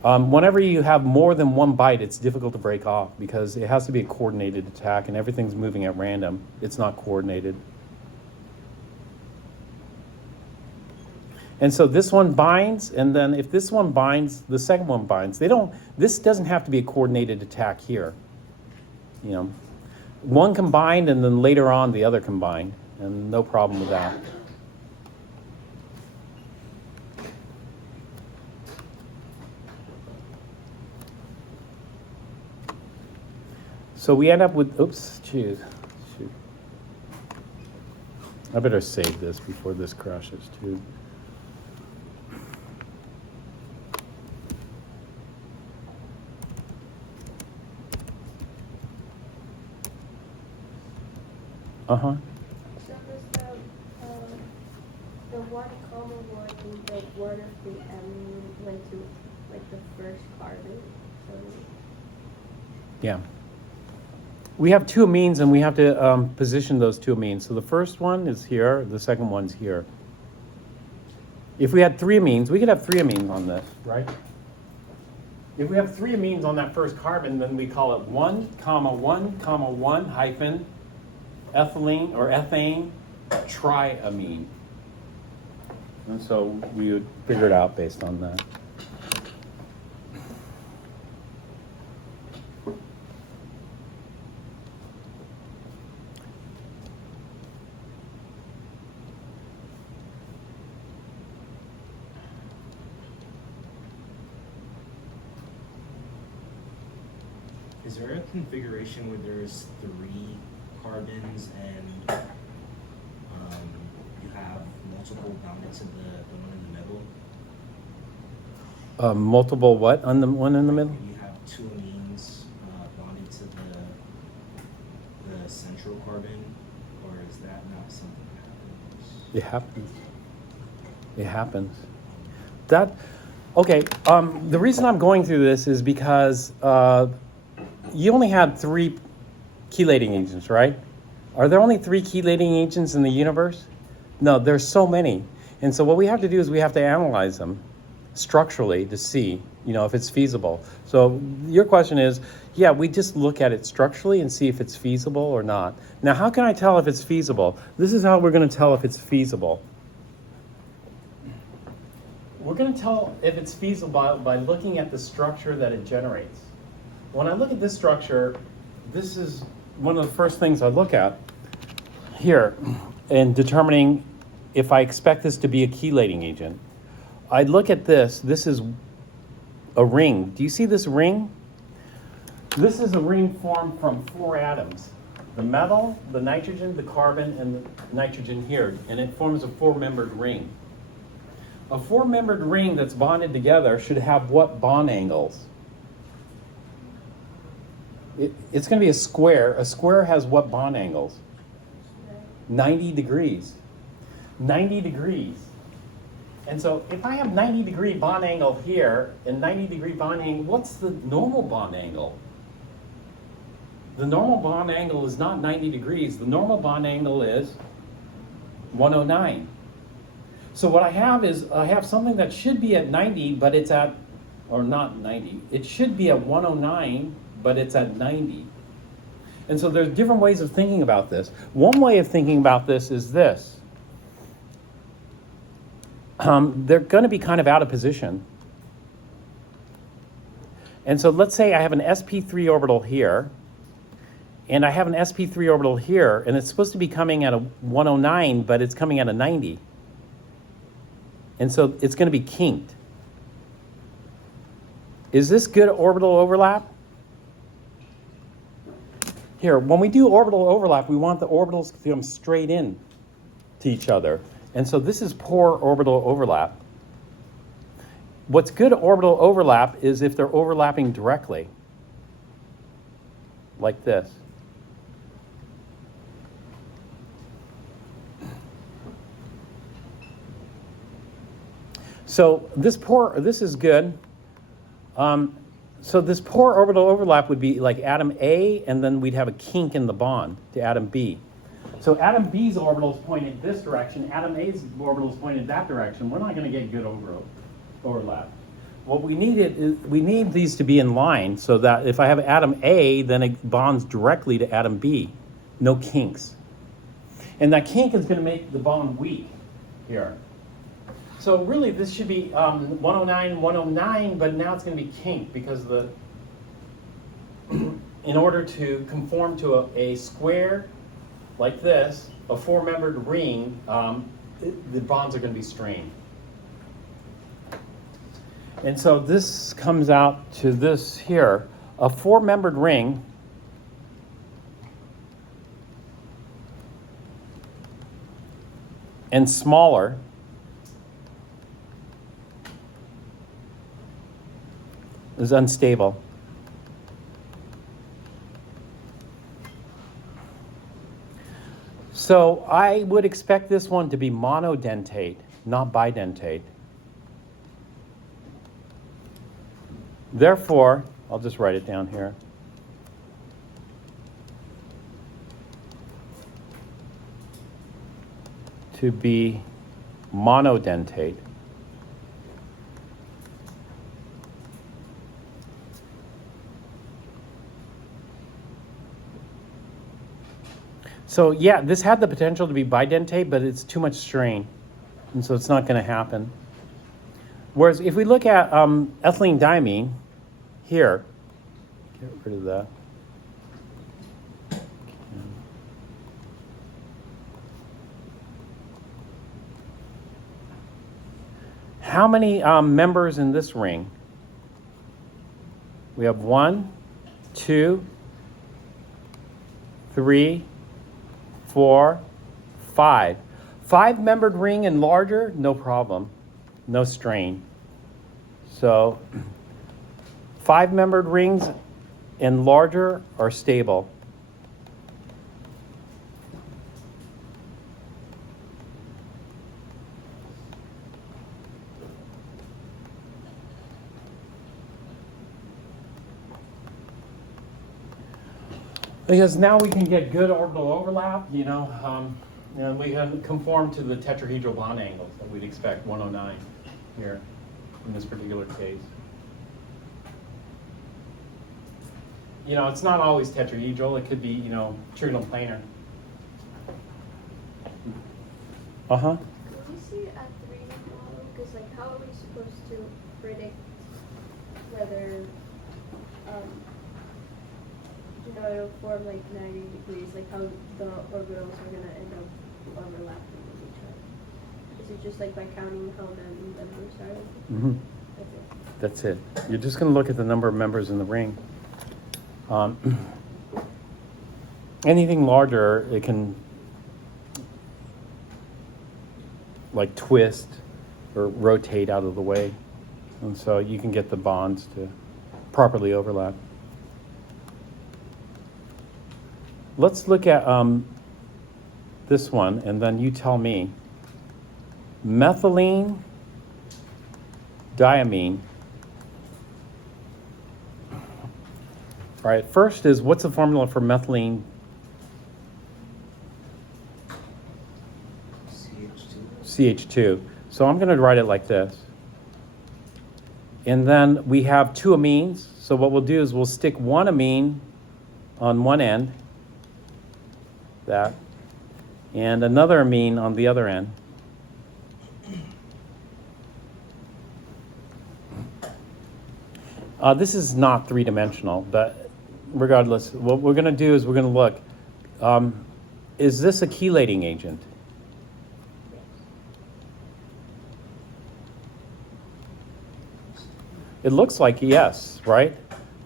Whenever you have more than one byte, it's difficult to break off because it has to be a coordinated attack and everything's moving at random. It's not coordinated. And so this one binds, and then if this one binds, the second one binds. This doesn't have to be a coordinated attack here. One combined and then later on the other combined, and no problem with that. So we end up with, shoot. I better save this before this crashes too. Uh-huh. So does the 1, 1 in the one of the amine went to like the first carbon? So Yeah. We have 2 amines and we have to position those 2 amines. So the first one is here, the second one's here. If we had 3 amines, we could have 3 amines on this, right? If we have 3 amines on that first carbon, then we call it 1, 1, 1 hyphen ethylene or ethane triamine. And so we would figure it out based on that. Is there a configuration where there's 3 carbons and you have multiple bounded to the one in the middle? Multiple what on the one in the middle? You have 2 amines bonded to the central carbon, or is that not something that happens? It happens. Okay, the reason I'm going through this is because you only had 3 chelating agents, right? Are there only 3 chelating agents in the universe? No, there's so many. And so what we have to do is we have to analyze them structurally to see, if it's feasible. So your question is, yeah, we just look at it structurally and see if it's feasible or not. Now, how can I tell if it's feasible? This is how we're going to tell if it's feasible. We're going to tell if it's feasible by looking at the structure that it generates. When I look at this structure, this is one of the first things I look at here in determining if I expect this to be a chelating agent. I look at this. This is a ring. Do you see this ring? This is a ring formed from 4 atoms. The metal, the nitrogen, the carbon, and the nitrogen here. And it forms a 4-membered ring. A 4-membered ring that's bonded together should have what bond angles? It's going to be a square. A square has what bond angles? 90 degrees. 90 degrees. And so if I have 90-degree bond angle here and 90-degree bond angle, what's the normal bond angle? The normal bond angle is not 90 degrees. The normal bond angle is 109. So what I have is I have something that should be at 90, but it's at, or not 90. It should be at 109, but it's at 90. And so there's different ways of thinking about this. One way of thinking about this is this. They're going to be kind of out of position. And so let's say I have an sp3 orbital here, and I have an sp3 orbital here, and it's supposed to be coming at a 109, but it's coming at a 90. And so it's going to be kinked. Is this good orbital overlap? Here, when we do orbital overlap, we want the orbitals to come straight in to each other. And so this is poor orbital overlap. What's good orbital overlap is if they're overlapping directly, like this. So this is good. So this poor orbital overlap would be like atom A, and then we'd have a kink in the bond to atom B. So atom B's orbital is pointing this direction, atom A's orbital is pointing that direction. We're not going to get good overlap. What we need is we need these to be in line so that if I have atom A, then it bonds directly to atom B. No kinks. And that kink is going to make the bond weak here. So really this should be 109, 109, but now it's going to be kinked because in order to conform to a square like this, a four-membered ring, the bonds are going to be strained. And so this comes out to this here. A four-membered ring and smaller is unstable. So I would expect this one to be monodentate, not bidentate. Therefore, I'll just write it down here. To be monodentate. So yeah, this had the potential to be bidentate, but it's too much strain, and so it's not going to happen. Whereas if we look at ethylene diamine here, get rid of that. How many members in this ring? We have 1, 2, 3, 4, 5. 5-membered ring and larger, no problem, no strain. So 5-membered rings and larger are stable. Because now we can get good orbital overlap, we can conform to the tetrahedral bond angles that we'd expect, 109 here in this particular case. It's not always tetrahedral, it could be, trigonal planar. Uh-huh. Can we see a 3D model? Because how are we supposed to predict whether it'll form 90 degrees, how the orbitals are going to end up overlapping with each other? Is it just by counting how many members are? Mm-hmm. That's it. That's it. You're just going to look at the number of members in the ring. Anything larger, it can twist or rotate out of the way. And so you can get the bonds to properly overlap. Let's look at this one, and then you tell me. methylene diamine. All right, first is what's the formula for methylene? CH2. So I'm going to write it like this. And then we have two amines. So what we'll do is we'll stick one amine on one end, that, and another amine on the other end. This is not three-dimensional, but regardless, what we're going to do is we're going to look. Is this a chelating agent? It looks like yes, right?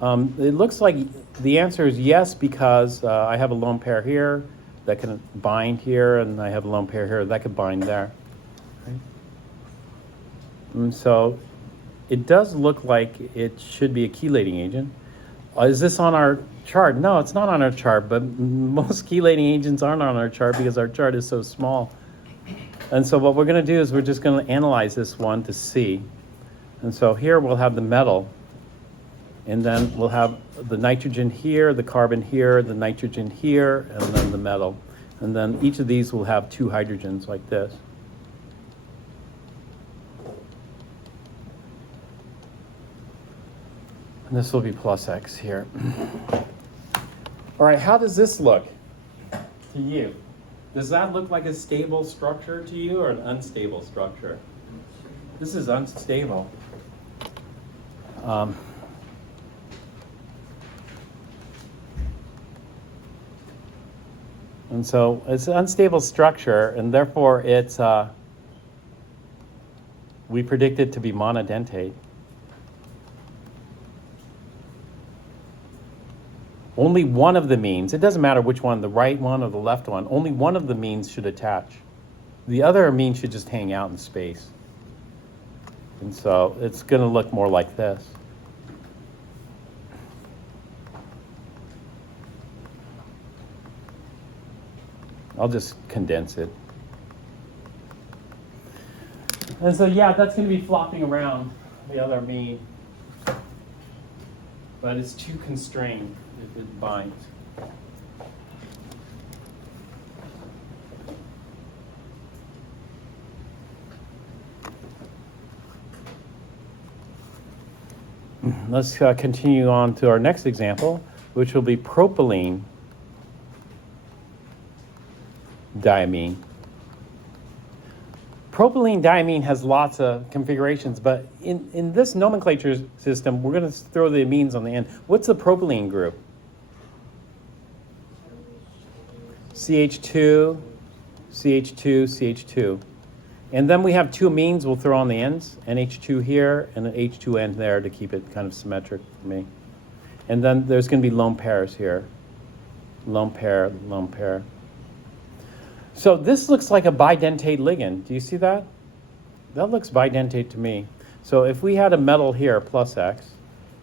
It looks like the answer is yes because I have a lone pair here that can bind here, and I have a lone pair here that could bind there. Right? And so it does look like it should be a chelating agent. Is this on our chart? No, it's not on our chart, but most chelating agents aren't on our chart because our chart is so small. And so what we're going to do is we're just going to analyze this one to see. And so here we'll have the metal, and then we'll have the nitrogen here, the carbon here, the nitrogen here, and then the metal. And then each of these will have two hydrogens like this. And this will be plus X here. All right, how does this look to you? Does that look like a stable structure to you or an unstable structure? This is unstable. And so it's an unstable structure, and therefore it's we predict it to be monodentate. Only one of the means, it doesn't matter which one, the right one or the left one, only one of the means should attach. The other amine should just hang out in space. And so it's going to look more like this. I'll just condense it. And so, yeah, that's going to be flopping around the other amine. But it's too constrained if it binds. Let's continue on to our next example, which will be propylene diamine. Propylene diamine has lots of configurations, but in this nomenclature system, we're going to throw the amines on the end. What's the propylene group? CH2, CH2, CH2. And then we have two amines we'll throw on the ends, NH2 here and an H2N there to keep it kind of symmetric for me. And then there's going to be lone pairs here. Lone pair, lone pair. So this looks like a bidentate ligand. Do you see that? That looks bidentate to me. So if we had a metal here, plus X,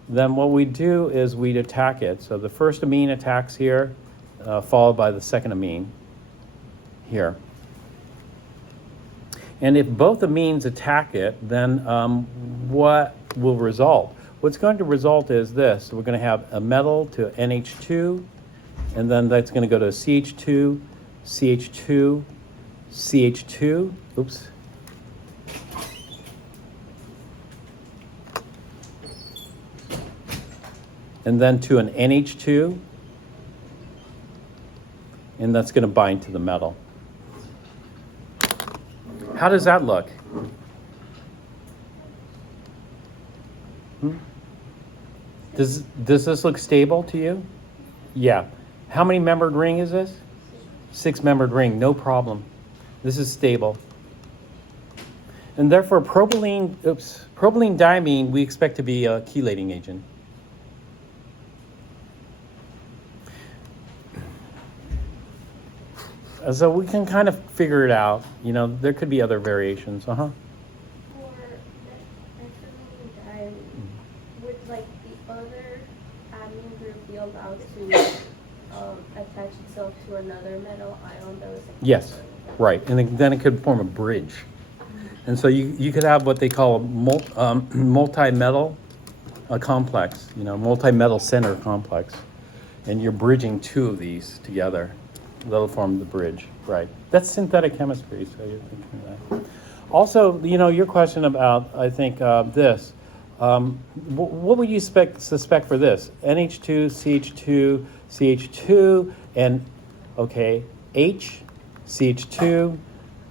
then what we'd do is we'd attack it. So the first amine attacks here, followed by the second amine here. And if both amines attack it, then what will result? What's going to result is this. We're going to have a metal to NH2, and then that's going to go to CH2, CH2, CH2, oops. And then to an NH2, and that's going to bind to the metal. How does that look? Does this look stable to you? Yeah. How many membered ring is this? 6-membered ring, no problem. This is stable. And therefore propylene diamine we expect to be a chelating agent. So we can kind of figure it out. You know, there could be other variations. For methylene diamine, would like the other amine group be allowed to attach itself to another metal ion that was like Yes, right. And then it could form a bridge. And so you could have what they call a multi-metal complex, multi-metal center complex. And you're bridging two of these together. That'll form the bridge, right? That's synthetic chemistry, so you're thinking of that. Also, your question about, I think, this. What would you suspect for this? NH2, CH2, CH2, and, okay, H, CH2,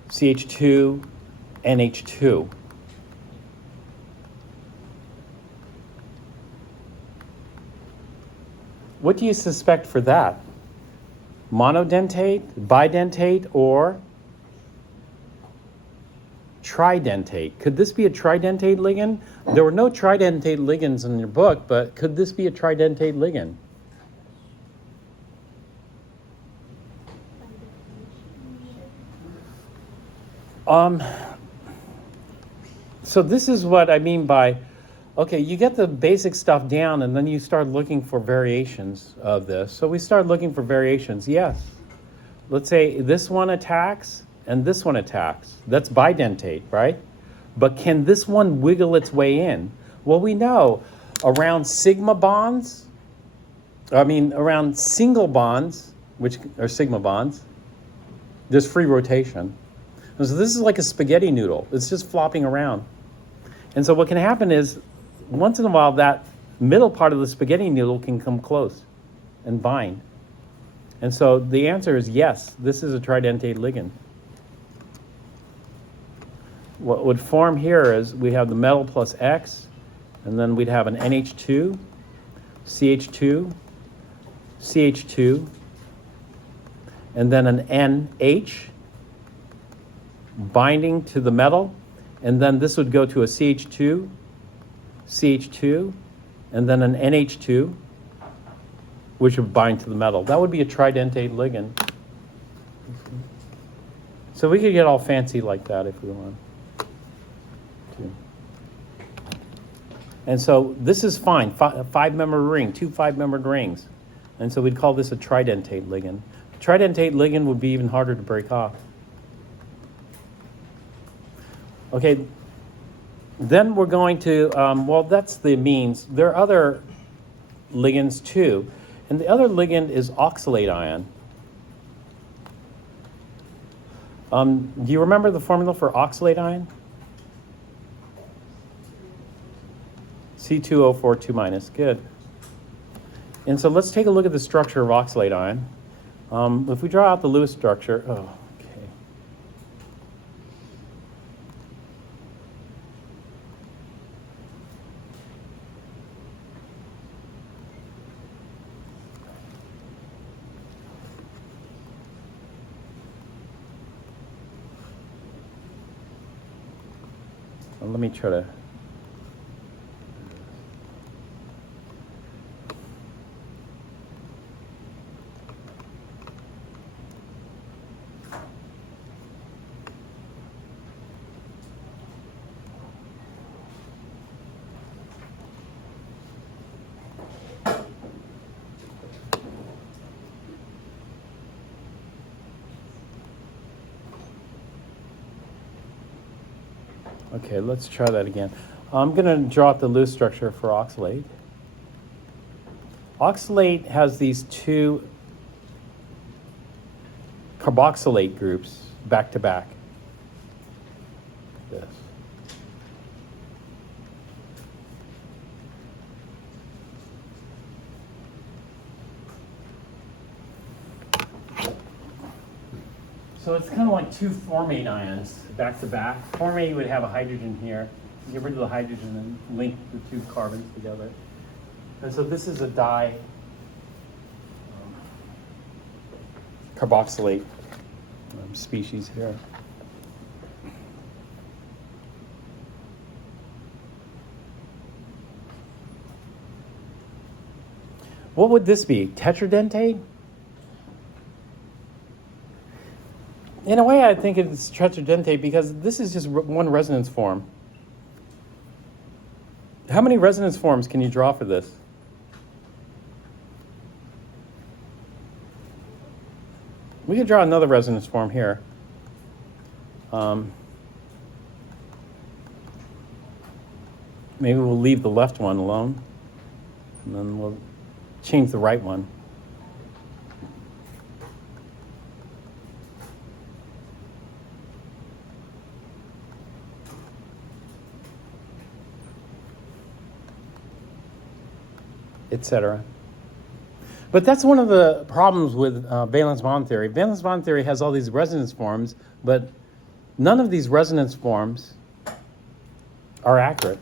CH2, NH2. What do you suspect for that? Monodentate, bidentate, or tridentate? Could this be a tridentate ligand? There were no tridentate ligands in your book, but could this be a tridentate ligand? So this is what I mean by, okay, you get the basic stuff down and then you start looking for variations of this. So we start looking for variations, yes. Let's say this one attacks and this one attacks. That's bidentate, right? But can this one wiggle its way in? Well, we know around sigma bonds, around single bonds, which are sigma bonds, there's free rotation. And so this is like a spaghetti noodle. It's just flopping around. And so what can happen is, once in a while, that middle part of the spaghetti noodle can come close and bind. And so the answer is yes, this is a tridentate ligand. What would form here is we have the metal plus X, and then we'd have an NH2, CH2, CH2, and then an NH binding to the metal, and then this would go to a CH2, CH2, and then an NH2, which would bind to the metal. That would be a tridentate ligand. So we could get all fancy like that if we want to. And so this is fine, five-membered ring, two five-membered rings. And so we'd call this a tridentate ligand. A tridentate ligand would be even harder to break off. Okay, then we're going to, that's the amines. There are other ligands too. And the other ligand is oxalate ion. Do you remember the formula for oxalate ion? C2O4 2-. Good. And so let's take a look at the structure of oxalate ion. If we draw out the Lewis structure, let me try to. Okay, let's try that again. I'm going to draw out the Lewis structure for oxalate. Oxalate has these two carboxylate groups back to back. This. So it's kind of like two formate ions back to back. Formate would have a hydrogen here. Get rid of the hydrogen and link the two carbons together. And so this is a carboxylate species here. What would this be? Tetradentate? In a way, I think it's tetradentate because this is just one resonance form. How many resonance forms can you draw for this? We could draw another resonance form here. Maybe we'll leave the left one alone, and then we'll change the right one. Etc. But that's one of the problems with valence bond theory. Valence bond theory has all these resonance forms, but none of these resonance forms are accurate.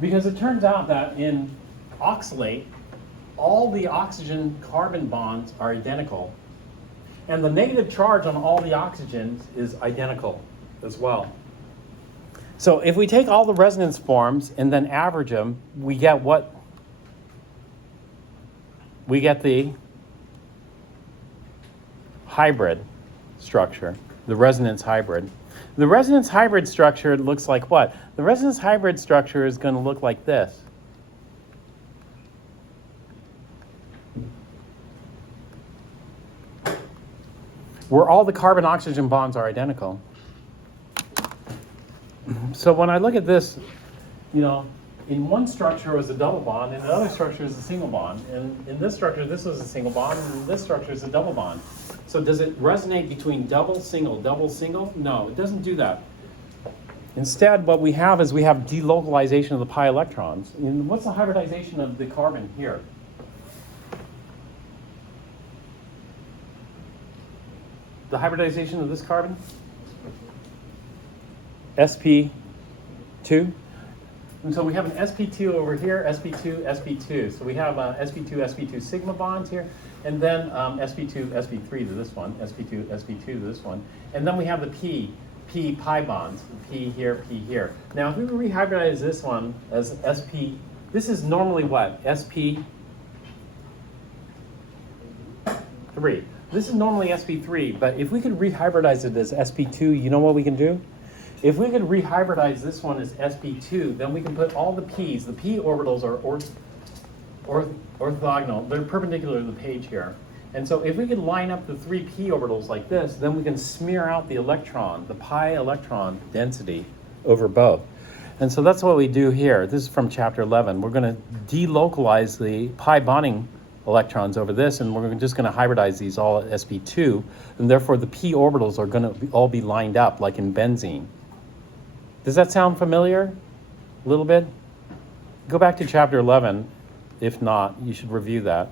Because it turns out that in oxalate, all the oxygen-carbon bonds are identical. And the negative charge on all the oxygens is identical as well. So if we take all the resonance forms and then average them, we get what? We get the hybrid structure, the resonance hybrid. The resonance hybrid structure looks like what? The resonance hybrid structure is going to look like this. Where all the carbon-oxygen bonds are identical. So when I look at this, you know, in one structure was a double bond, and in another structure is a single bond. And in this structure, this was a single bond, and in this structure is a double bond. So does it resonate between double, single, double, single? No, it doesn't do that. Instead, what we have is we have delocalization of the pi electrons. And what's the hybridization of the carbon here? The hybridization of this carbon? sp2. And so we have an sp2 over here, sp2, sp2. So we have sp2, sp2 sigma bonds here, and then sp2, sp3 to this one, sp2, sp2 to this one. And then we have the p pi bonds, p here, p here. Now if we rehybridize this one as sp, this is normally what? sp3. This is normally sp3, but if we could rehybridize it as sp2, you know what we can do? If we could rehybridize this one as sp2, then we can put all the p's. The p orbitals are orthogonal. They're perpendicular to the page here. And so if we could line up the three p orbitals like this, then we can smear out the electron, the pi electron density over both. And so that's what we do here. This is from chapter 11. We're going to delocalize the pi bonding electrons over this, and we're just going to hybridize these all at sp2, and therefore the p orbitals are going to all be lined up like in benzene. Does that sound familiar? A little bit? Go back to chapter 11. If not, you should review that.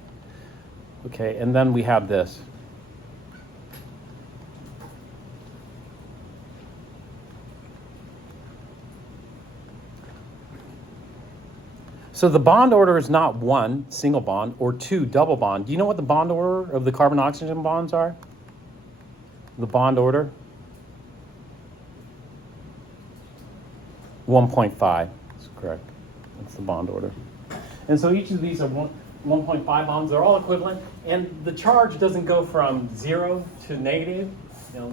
Okay, and then we have this. So the bond order is not one, single bond, or two, double bond. Do you know what the bond order of the carbon-oxygen bonds are? The bond order? 1.5. That's correct. That's the bond order. And so each of these are 1.5 bonds. They're all equivalent. And the charge doesn't go from 0 to negative,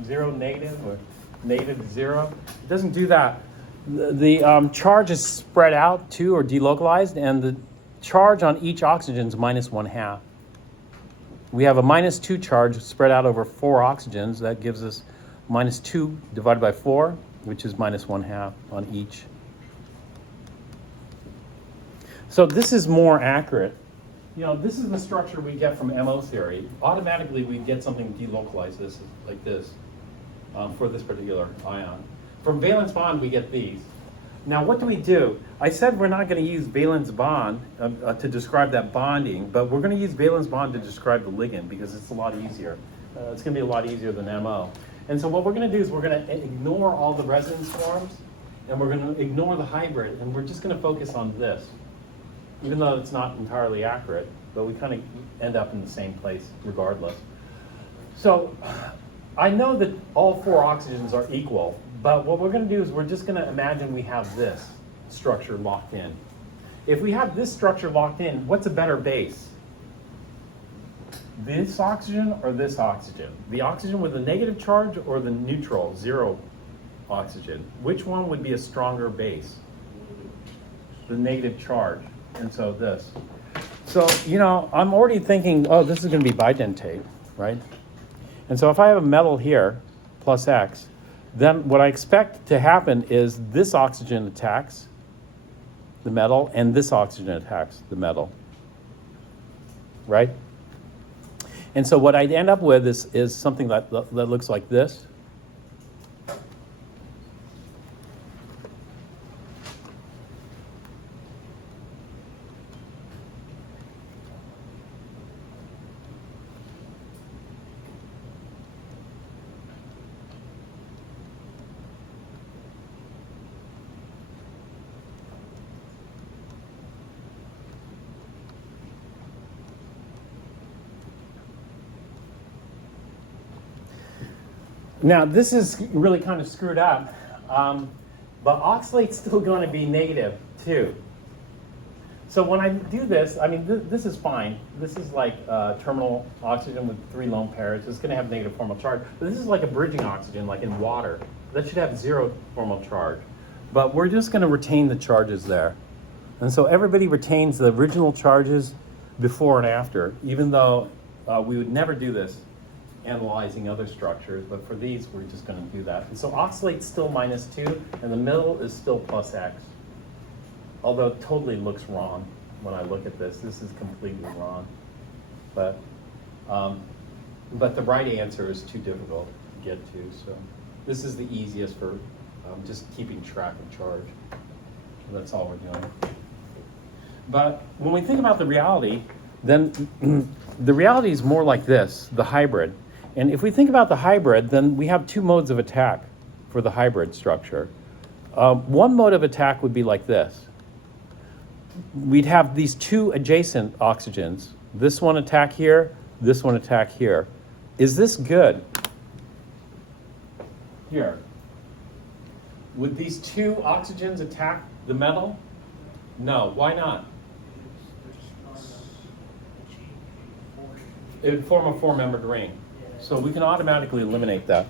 0 negative or negative 0. It doesn't do that. The charge is spread out too, or delocalized, and the charge on each oxygen is -1/2. We have a -2 charge spread out over 4 oxygens. That gives us -2 divided by 4, which is -1/2 on each. So this is more accurate. This is the structure we get from MO theory. Automatically, we get something delocalized like this for this particular ion. From valence bond, we get these. Now, what do we do? I said we're not going to use valence bond to describe that bonding, but we're going to use valence bond to describe the ligand because it's a lot easier. It's going to be a lot easier than MO. And so what we're going to do is we're going to ignore all the resonance forms, and we're going to ignore the hybrid, and we're just going to focus on this, even though it's not entirely accurate, but we kind of end up in the same place regardless. So I know that all 4 oxygens are equal, but what we're going to do is we're just going to imagine we have this structure locked in. If we have this structure locked in, what's a better base? This oxygen or this oxygen? The oxygen with the negative charge or the neutral, 0 oxygen? Which one would be a stronger base? The negative charge. And so this. So, I'm already thinking, oh, this is going to be bidentate, right? And so if I have a metal here, plus X, then what I expect to happen is this oxygen attacks the metal, and this oxygen attacks the metal, right? And so what I'd end up with is something that looks like this. Now, this is really kind of screwed up, but oxalate's still going to be negative, too. So when I do this, I mean, this is fine. This is like terminal oxygen with 3 lone pairs. It's going to have negative formal charge. But this is like a bridging oxygen, like in water. That should have 0 formal charge. But we're just going to retain the charges there. And so everybody retains the original charges before and after, even though we would never do this analyzing other structures, but for these, we're just going to do that. And so oxalate's still -2, and the middle is still +X. Although it totally looks wrong when I look at this. This is completely wrong. But the right answer is too difficult to get to. So this is the easiest for just keeping track of charge. So that's all we're doing. But when we think about the reality, then the reality is more like this, the hybrid. And if we think about the hybrid, then we have 2 modes of attack for the hybrid structure. One mode of attack would be like this. We'd have these 2 adjacent oxygens. This one attack here, this one attack here. Is this good? Here. Would these 2 oxygens attack the metal? No. Why not? It would form a 4-membered ring. So we can automatically eliminate that.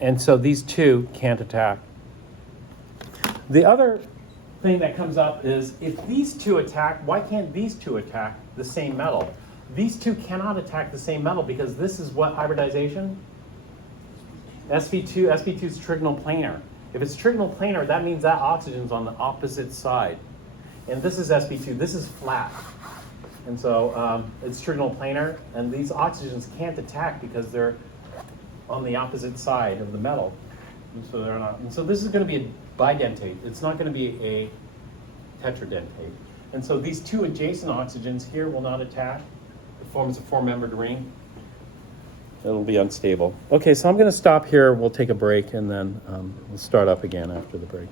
And so these 2 can't attack. The other thing that comes up is if these 2 attack, why can't these 2 attack the same metal? These 2 cannot attack the same metal because this is what hybridization? sp2 is trigonal planar. If it's trigonal planar, that means that oxygen's on the opposite side. And this is sp2, this is flat. And so it's trigonal planar, and these oxygens can't attack because they're on the opposite side of the metal. And so they're not. And so this is going to be a bidentate. It's not going to be a tetradentate. And so these 2 adjacent oxygens here will not attack. It forms a 4-membered ring. It'll be unstable. Okay, so I'm going to stop here. We'll take a break, and then we'll start up again after the break.